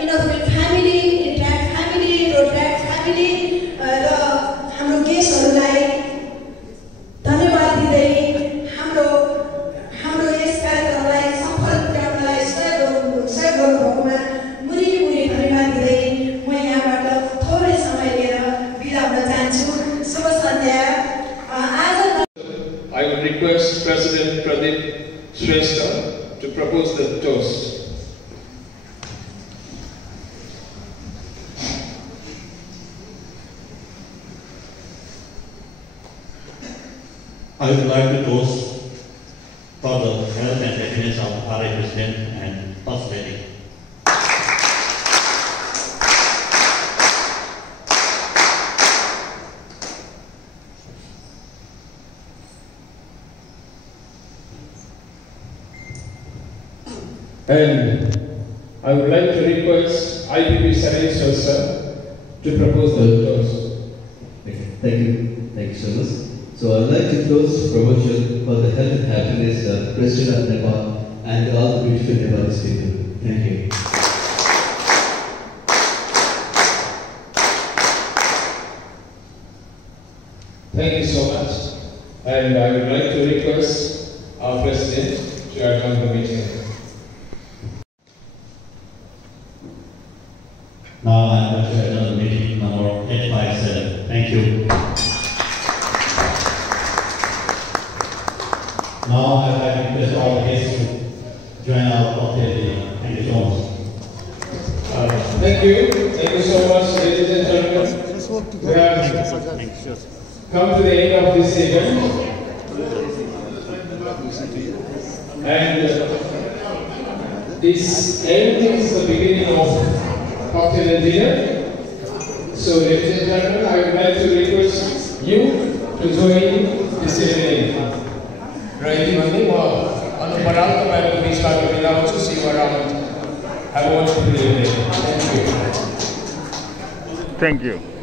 Inner Wheel family, Interact family, Rotaract family र हाम्रो गेस्टहरूलाई धन्यवाद दिँदै हाम्रो यस कार्यक्रमलाई सफल तुल्याउनलाई सहयोग गर्नुभएकोमा मुरी धन्यवाद दिँदै म यहाँबाट थोरै समय लिएर बिदा हुन चाहन्छु। शुभ सन्ध्या। I would request President Pradeep Shrestha to propose the toast. I would like to toast for the health and happiness of RI President and First Lady. And I would like to request IPP Sareshwar sir to propose the toast. Thank you so much. So I would like to close promotion for the health and happiness of President of Nepal and all the beautiful Nepalese people. Thank you. Thank you so much. And I would like to request our President to adjourn the meeting. Now I am going to adjourn the meeting number 857. Thank you. Now I would like to request all the guests to join our cocktail dinner. Thank you so much. Thank you. Thank you so much, ladies and gentlemen. We have come to the end of this event. And this end is the beginning of cocktail and dinner. So, ladies and gentlemen, I would like to request you to join this evening. Right, evening, see you around. Have a wonderful evening. Thank you. Thank you.